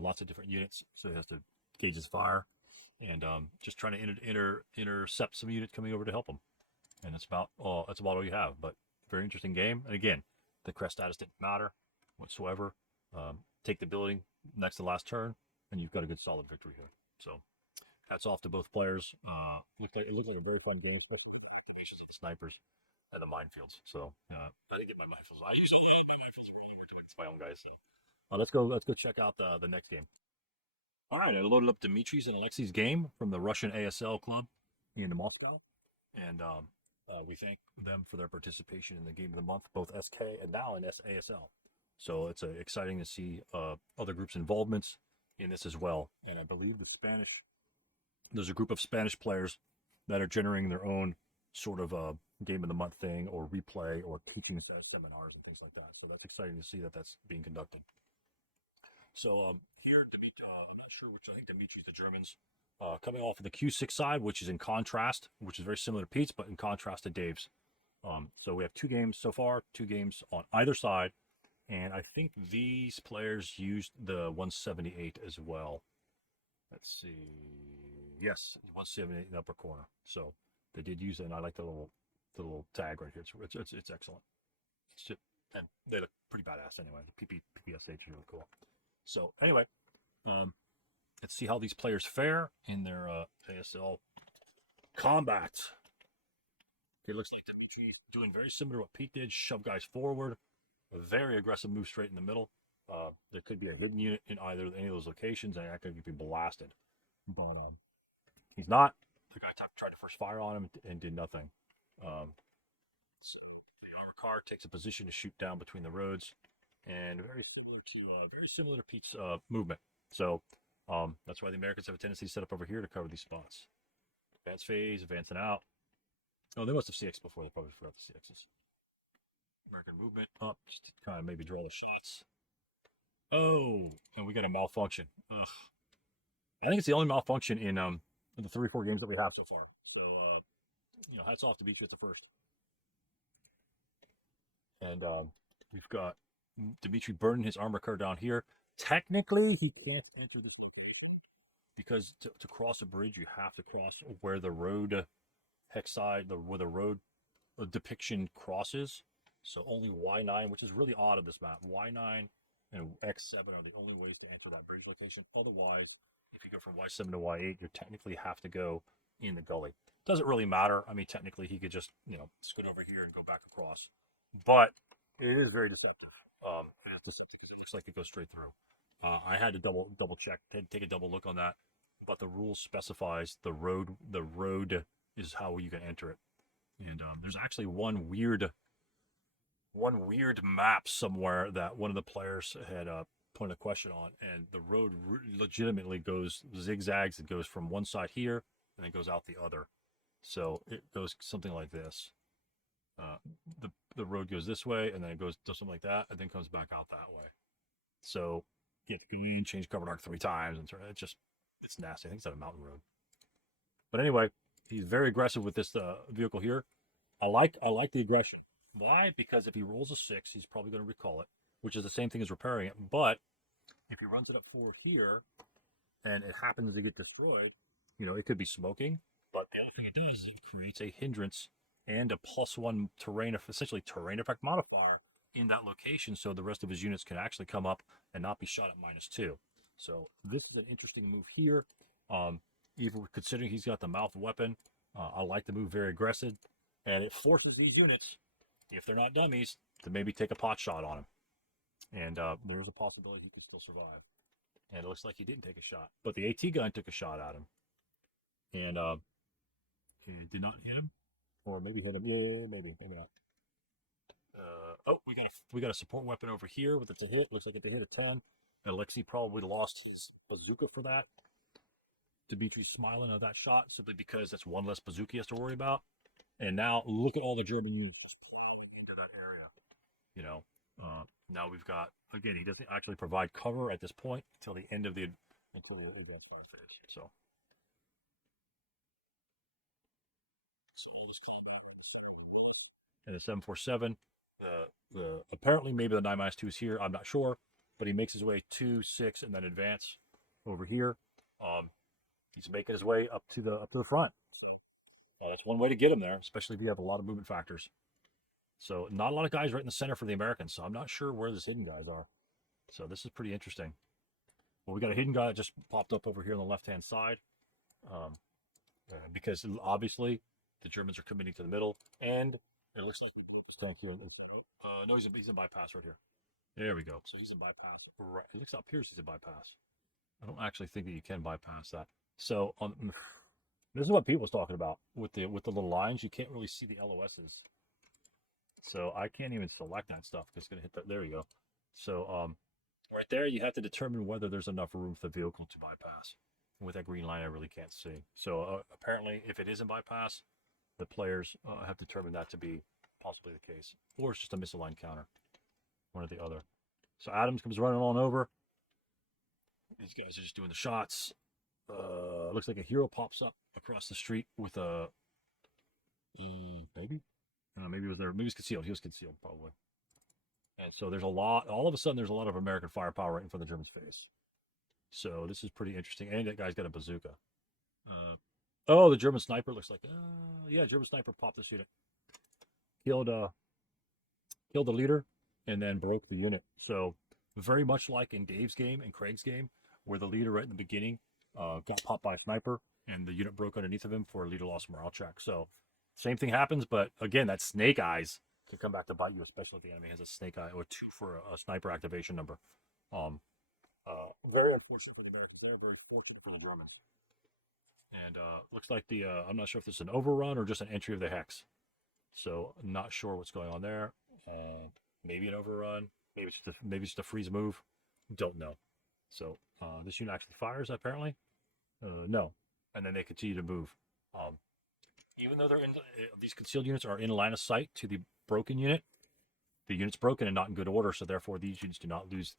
Lots of different units, so he has to gauge his fire, and just trying to intercept some units coming over to help him. And that's about all you have. But very interesting game. And again, the crest status didn't matter whatsoever. Take the building next to the last turn, and you've got a good solid victory here. So hats off to both players. It looked like a very fun game. Activations and snipers and the minefields. So I didn't get my minefields. I usually had my minefields it's my own guys. So let's go check out the next game. All right, I loaded up Dimitri's and Alexei's game from the Russian ASL club in Moscow, and we thank them for their participation in the game of the month, both SK and now in ASL. So it's exciting to see other groups' involvements in this as well. And I believe there's a group of Spanish players that are generating their own sort of game of the month thing, or replay, or teaching seminars and things like that. So that's exciting to see that that's being conducted. So here, I'm not sure which. I think Dimitri's the Germans. Coming off of the Q6 side, which is in contrast, which is very similar to Pete's, but in contrast to Dave's. So we have 2 games so far, 2 games on either side. And I think these players used the 178 as well. Let's see. Yes, 178 in the upper corner. So they did use it, and I like the little tag right here. It's excellent. And they look pretty badass anyway. The PPSH is really cool. So anyway, let's see how these players fare in their ASL combat. It looks like Dimitri doing very similar to what Pete did. Shove guys forward. A very aggressive move straight in the middle. There could be a hidden unit in either any of those locations, and that could be blasted. But he's not. The guy tried to first fire on him and did nothing. So the armor car takes a position to shoot down between the roads, and very similar to Pete's movement. So that's why the Americans have a tendency to set up over here to cover these spots. Advance phase, advancing out. Oh, they must have CX before. They probably forgot the CXs. American movement up, just to kind of maybe draw the shots. Oh, and we got a malfunction. Ugh. I think it's the only malfunction in the 3-4 games that we have so far. So, hats off to Beach at the first. And we've got Dimitri burning his armor car down here. Technically, he can't enter this location because to cross a bridge, you have to cross where the road hex side, where the road depiction crosses. So only Y9, which is really odd of this map. Y9 and X7 are the only ways to enter that bridge location. Otherwise, if you go from Y7 to Y8, you technically have to go in the gully. Doesn't really matter. I mean, technically, he could just, scoot over here and go back across. But it is very deceptive. It looks like it goes straight through. I had to double check, take a double look on that. But the rule specifies the road is how you can enter it. And there's actually one weird map somewhere that one of the players had pointed a question on, and the road legitimately goes zigzags. It goes from one side here and it goes out the other. So it goes something like this. The road goes this way, and then it does something like that, and then comes back out that way. So you have to go in, change cover arc 3 times, and it's nasty. I think it's on a mountain road. But anyway, he's very aggressive with this vehicle here. I like the aggression. Why? Because if he rolls a 6, he's probably going to recall it, which is the same thing as repairing it. But if he runs it up forward here, and it happens to get destroyed, it could be smoking. But the other thing it does is it creates a hindrance and a +1 essentially terrain effect modifier in that location, so the rest of his units can actually come up and not be shot at -2. So this is an interesting move here. Even considering he's got the mouth weapon, I like the move, very aggressive, and it forces these units, if they're not dummies, to maybe take a pot shot on him. And there's a possibility he could still survive. And it looks like he didn't take a shot, but the AT gun took a shot at him, and it did not hit him, or maybe hit him. Yeah, maybe not. Oh, we got a support weapon over here with it to hit. Looks like it did hit a 10. Alexei probably lost his bazooka for that. Dimitri's smiling at that shot simply because that's one less bazooka he has to worry about. And now look at all the German units into that area. Now we've got, again, he doesn't actually provide cover at this point until the end of the advanced battle phase. So and the 747, apparently maybe the 9-2 is here. I'm not sure, but he makes his way 2, 6, and then advance over here. He's making his way up to the front. So that's one way to get him there, especially if you have a lot of movement factors. So not a lot of guys right in the center for the Americans. So I'm not sure where these hidden guys are. So this is pretty interesting. Well, we got a hidden guy that just popped up over here on the left-hand side, because obviously the Germans are committing to the middle, and it looks like the tank here. No, he's in bypass right here. There we go. So he's in bypass. Right. It looks up here. He's in bypass. I don't actually think that you can bypass that. So this is what Pete was talking about with the little lines. You can't really see the LOSs. So I can't even select that stuff because it's going to hit that. There you go. So right there, you have to determine whether there's enough room for the vehicle to bypass. With that green line, I really can't see. So apparently, if it is in bypass, the players have determined that to be possibly the case. Or it's just a misaligned counter. One or the other. So Adams comes running on over. These guys are just doing the shots. Looks like a hero pops up across the street with a maybe. Maybe it was there. Maybe it was concealed. He was concealed probably. And so there's a lot. All of a sudden, there's a lot of American firepower right in front of the Germans' face. So this is pretty interesting. And that guy's got a bazooka. Oh, the German sniper looks like. Yeah, German sniper popped this unit. Killed the leader, and then broke the unit. So very much like in Dave's game and Craig's game, where the leader right in the beginning got popped by a sniper and the unit broke underneath of him for a leader loss morale check. So same thing happens, but again, that snake eyes can come back to bite you, especially if the enemy has a snake eye or 2 for a sniper activation number. Very unfortunate for the Americans. Very fortunate for the Germans. And looks like I'm not sure if this is an overrun or just an entry of the hex. So not sure what's going on there. And maybe an overrun. Maybe it's just a freeze move. Don't know. So this unit actually fires apparently. No. And then they continue to move. Even though these concealed units are in line of sight to the broken unit, the unit's broken and not in good order. So therefore, these units do not lose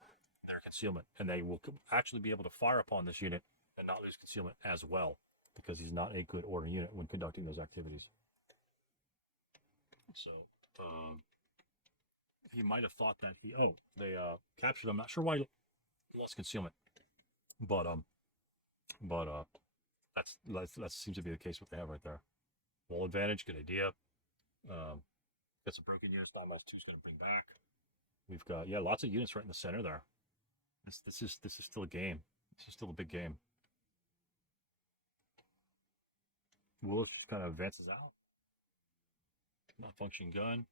their concealment, and they will actually be able to fire upon this unit and not lose concealment as well, because he's not a good order unit when conducting those activities. So he might have thought that they captured him. Not sure why he lost concealment, but that seems to be the case. What they have right there. Wall advantage, good idea. Got some broken units. 5-2 is going to bring back. We've got lots of units right in the center there. This is still a game. This is still a big game. Willis just kind of advances out. Not functioning gun.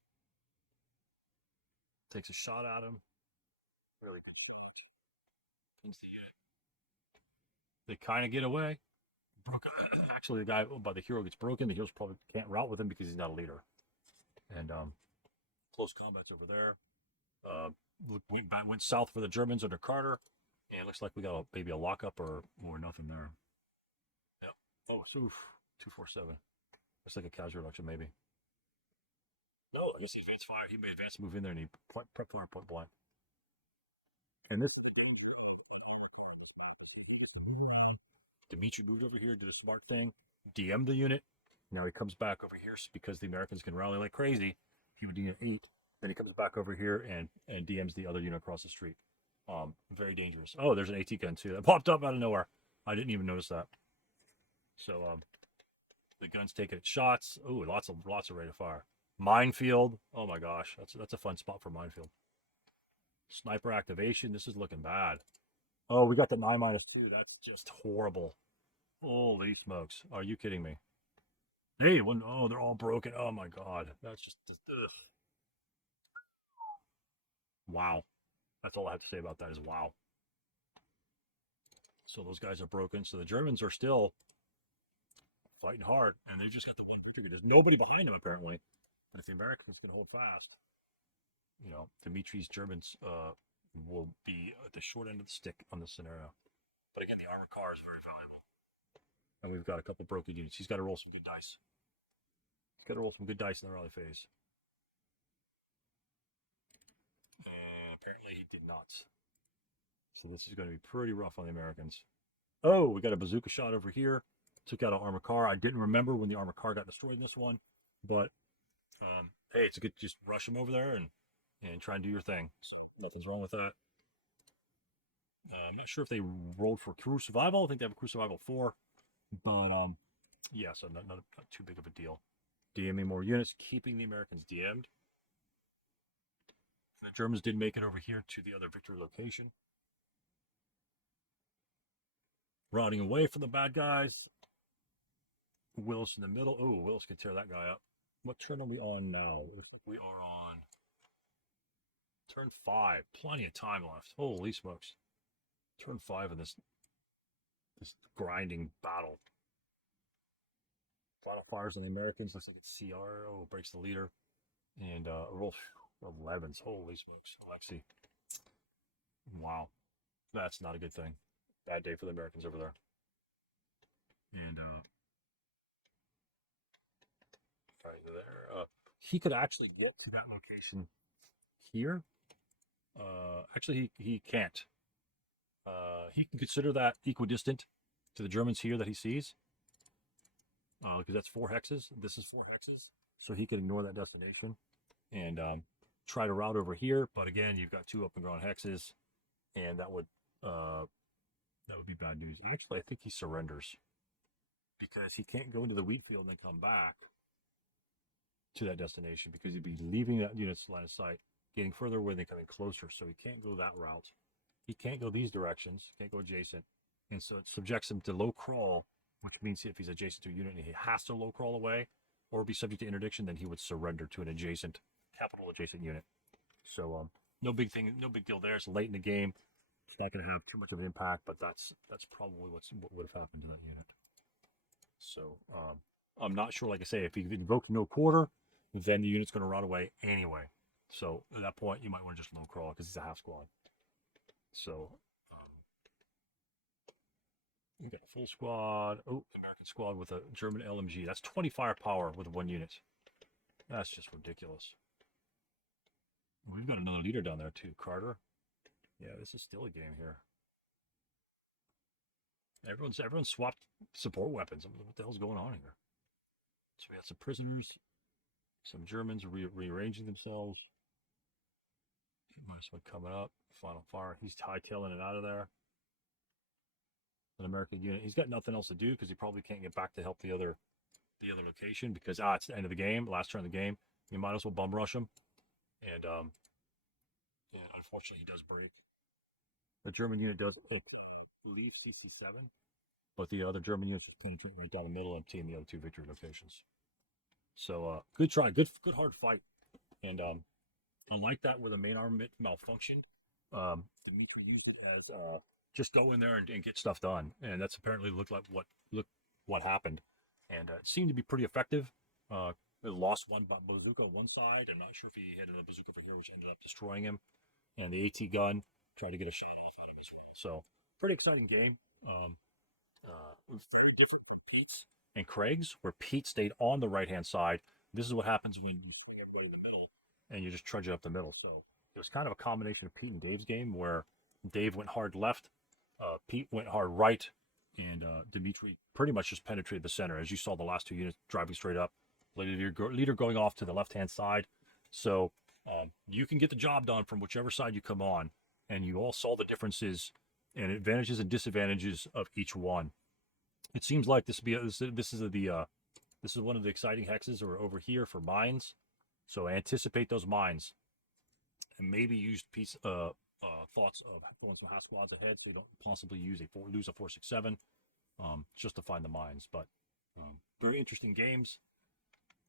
Takes a shot at him. Really good shot. Pings the unit. They kind of get away. Actually, the guy by the hero gets broken. The heroes probably can't route with him because he's not a leader. And close combat's over there. Went south for the Germans under Carter, and it looks like we got maybe a lockup or nothing there. Yep. Oh, so 247. Looks like a casual reduction, maybe. No, I guess he advanced fire. He made advanced move in there, and he prep fire point blank. And this Dimitri moved over here, did a smart thing, DM'd the unit. Now he comes back over here because the Americans can rally like crazy. He would DM 8. Then he comes back over here and DMs the other unit across the street. Very dangerous. Oh, there's an AT gun too. That popped up out of nowhere. I didn't even notice that. So the gun's taking its shots. Oh, lots of rate of fire. Minefield. Oh my gosh, that's a fun spot for minefield. Sniper activation. This is looking bad. Oh, we got the 9-2. That's just horrible. Holy smokes! Are you kidding me? Hey, they're all broken. Oh my god, that's just ugh. Wow. That's all I have to say about that is wow. So those guys are broken. So the Germans are still fighting hard, and they've just got the one trigger. There's nobody behind them apparently. But if the Americans can hold fast, Dimitri's Germans will be at the short end of the stick on this scenario. But again, the armor car is very valuable. And we've got a couple broken units. He's got to roll some good dice. He's got to roll some good dice in the rally phase. Apparently he did not. So this is going to be pretty rough on the Americans. Oh, we got a bazooka shot over here. Took out an armor car. I didn't remember when the armor car got destroyed in this one. But, hey, it's a good, just rush them over there and try and do your thing. Nothing's wrong with that. I'm not sure if they rolled for crew survival. I think they have a crew survival 4. But, yeah, so not too big of a deal. DMing more units, keeping the Americans DM'd. The Germans did make it over here to the other victory location. Routing away from the bad guys. Willis in the middle. Oh, Willis can tear that guy up. What turn are we on now? Looks like we are on turn 5. Plenty of time left. Holy smokes. Turn 5 in this grinding battle. Final fires on the Americans. Looks like it's CR. Oh, breaks the leader. And roll 11s. Holy smokes. Alexei. Wow. That's not a good thing. Bad day for the Americans over there. And right there. He could actually get to that location here. Actually, he can't. He can consider that equidistant to the Germans here that he sees. Because that's 4 hexes. This is 4 hexes. So he could ignore that destination and try to route over here. But again, you've got 2 open ground hexes, and that would be bad news. Actually, I think he surrenders because he can't go into the wheat field and then come back to that destination because he'd be leaving that unit's line of sight, getting further away, then coming closer. So he can't go that route. He can't go these directions. Can't go adjacent, and so it subjects him to low crawl, which means if he's adjacent to a unit and he has to low crawl away, or be subject to interdiction, then he would surrender to an adjacent, capital adjacent unit. So no big thing, no big deal there. It's late in the game. It's not going to have too much of an impact, but that's probably what would have happened to that unit. So I'm not sure. Like I say, if he invoked no quarter, then the unit's going to run away anyway. So at that point, you might want to just low crawl because he's a half squad. So we got a full squad. Oh, American squad with a German LMG. That's 20 firepower with 1 unit. That's just ridiculous. We've got another leader down there too, Carter. Yeah, this is still a game here. Everyone's swapped support weapons. What the hell's going on here? So we got some prisoners, some Germans rearranging themselves. Nice one coming up. Final fire. He's hightailing it out of there. An American unit. He's got nothing else to do because he probably can't get back to help the other location because it's the end of the game, last turn of the game. You might as well bum rush him. And unfortunately, he does break. The German unit does leave CC7, but the other German units just penetrate right down the middle and obtain the other 2 victory locations. So good try, good hard fight, and unlike that where the main armament malfunctioned, Dimitri used it as just go in there and get stuff done, and that's apparently looked like what happened, and it seemed to be pretty effective. It lost one bazooka on one side. I'm not sure if he hit a bazooka for here, which ended up destroying him, and the AT gun tried to get a shot off on him as well. So pretty exciting game. It was very different from Pete's and Craig's, where Pete stayed on the right-hand side. This is what happens when you swing everybody in the middle and you just trudge it up the middle. So it was kind of a combination of Pete and Dave's game, where Dave went hard left, Pete went hard right, and Dimitri pretty much just penetrated the center. As you saw, the last 2 units driving straight up, leader going off to the left-hand side. So you can get the job done from whichever side you come on, and you all saw the differences and advantages and disadvantages of each one. It seems like this is one of the exciting hexes or over here for mines. So anticipate those mines, and maybe use thoughts of throwing some half squads ahead, so you don't possibly lose a 467 just to find the mines. But very interesting games,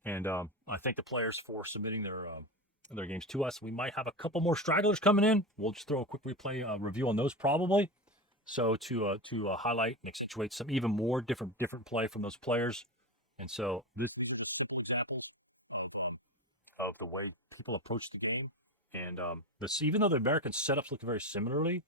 and I thank the players for submitting their games to us. We might have a couple more stragglers coming in. We'll just throw a quick replay review on those probably. So to highlight and accentuate some even more different play from those players. And so this is a simple example of the way people approach the game. And even though the American setups look very similarly,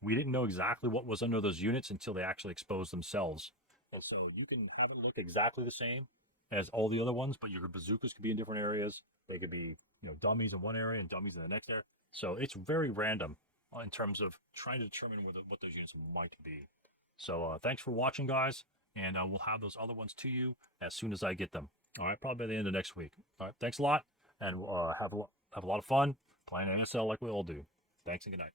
we didn't know exactly what was under those units until they actually exposed themselves. And so you can have it look exactly the same as all the other ones, but your bazookas could be in different areas. They could be, dummies in one area and dummies in the next area. So it's very random in terms of trying to determine what those units might be. So thanks for watching, guys, and we'll have those other ones to you as soon as I get them. All right, probably by the end of next week. All right, thanks a lot, and have a lot of fun playing ASL like we all do. Thanks and good night.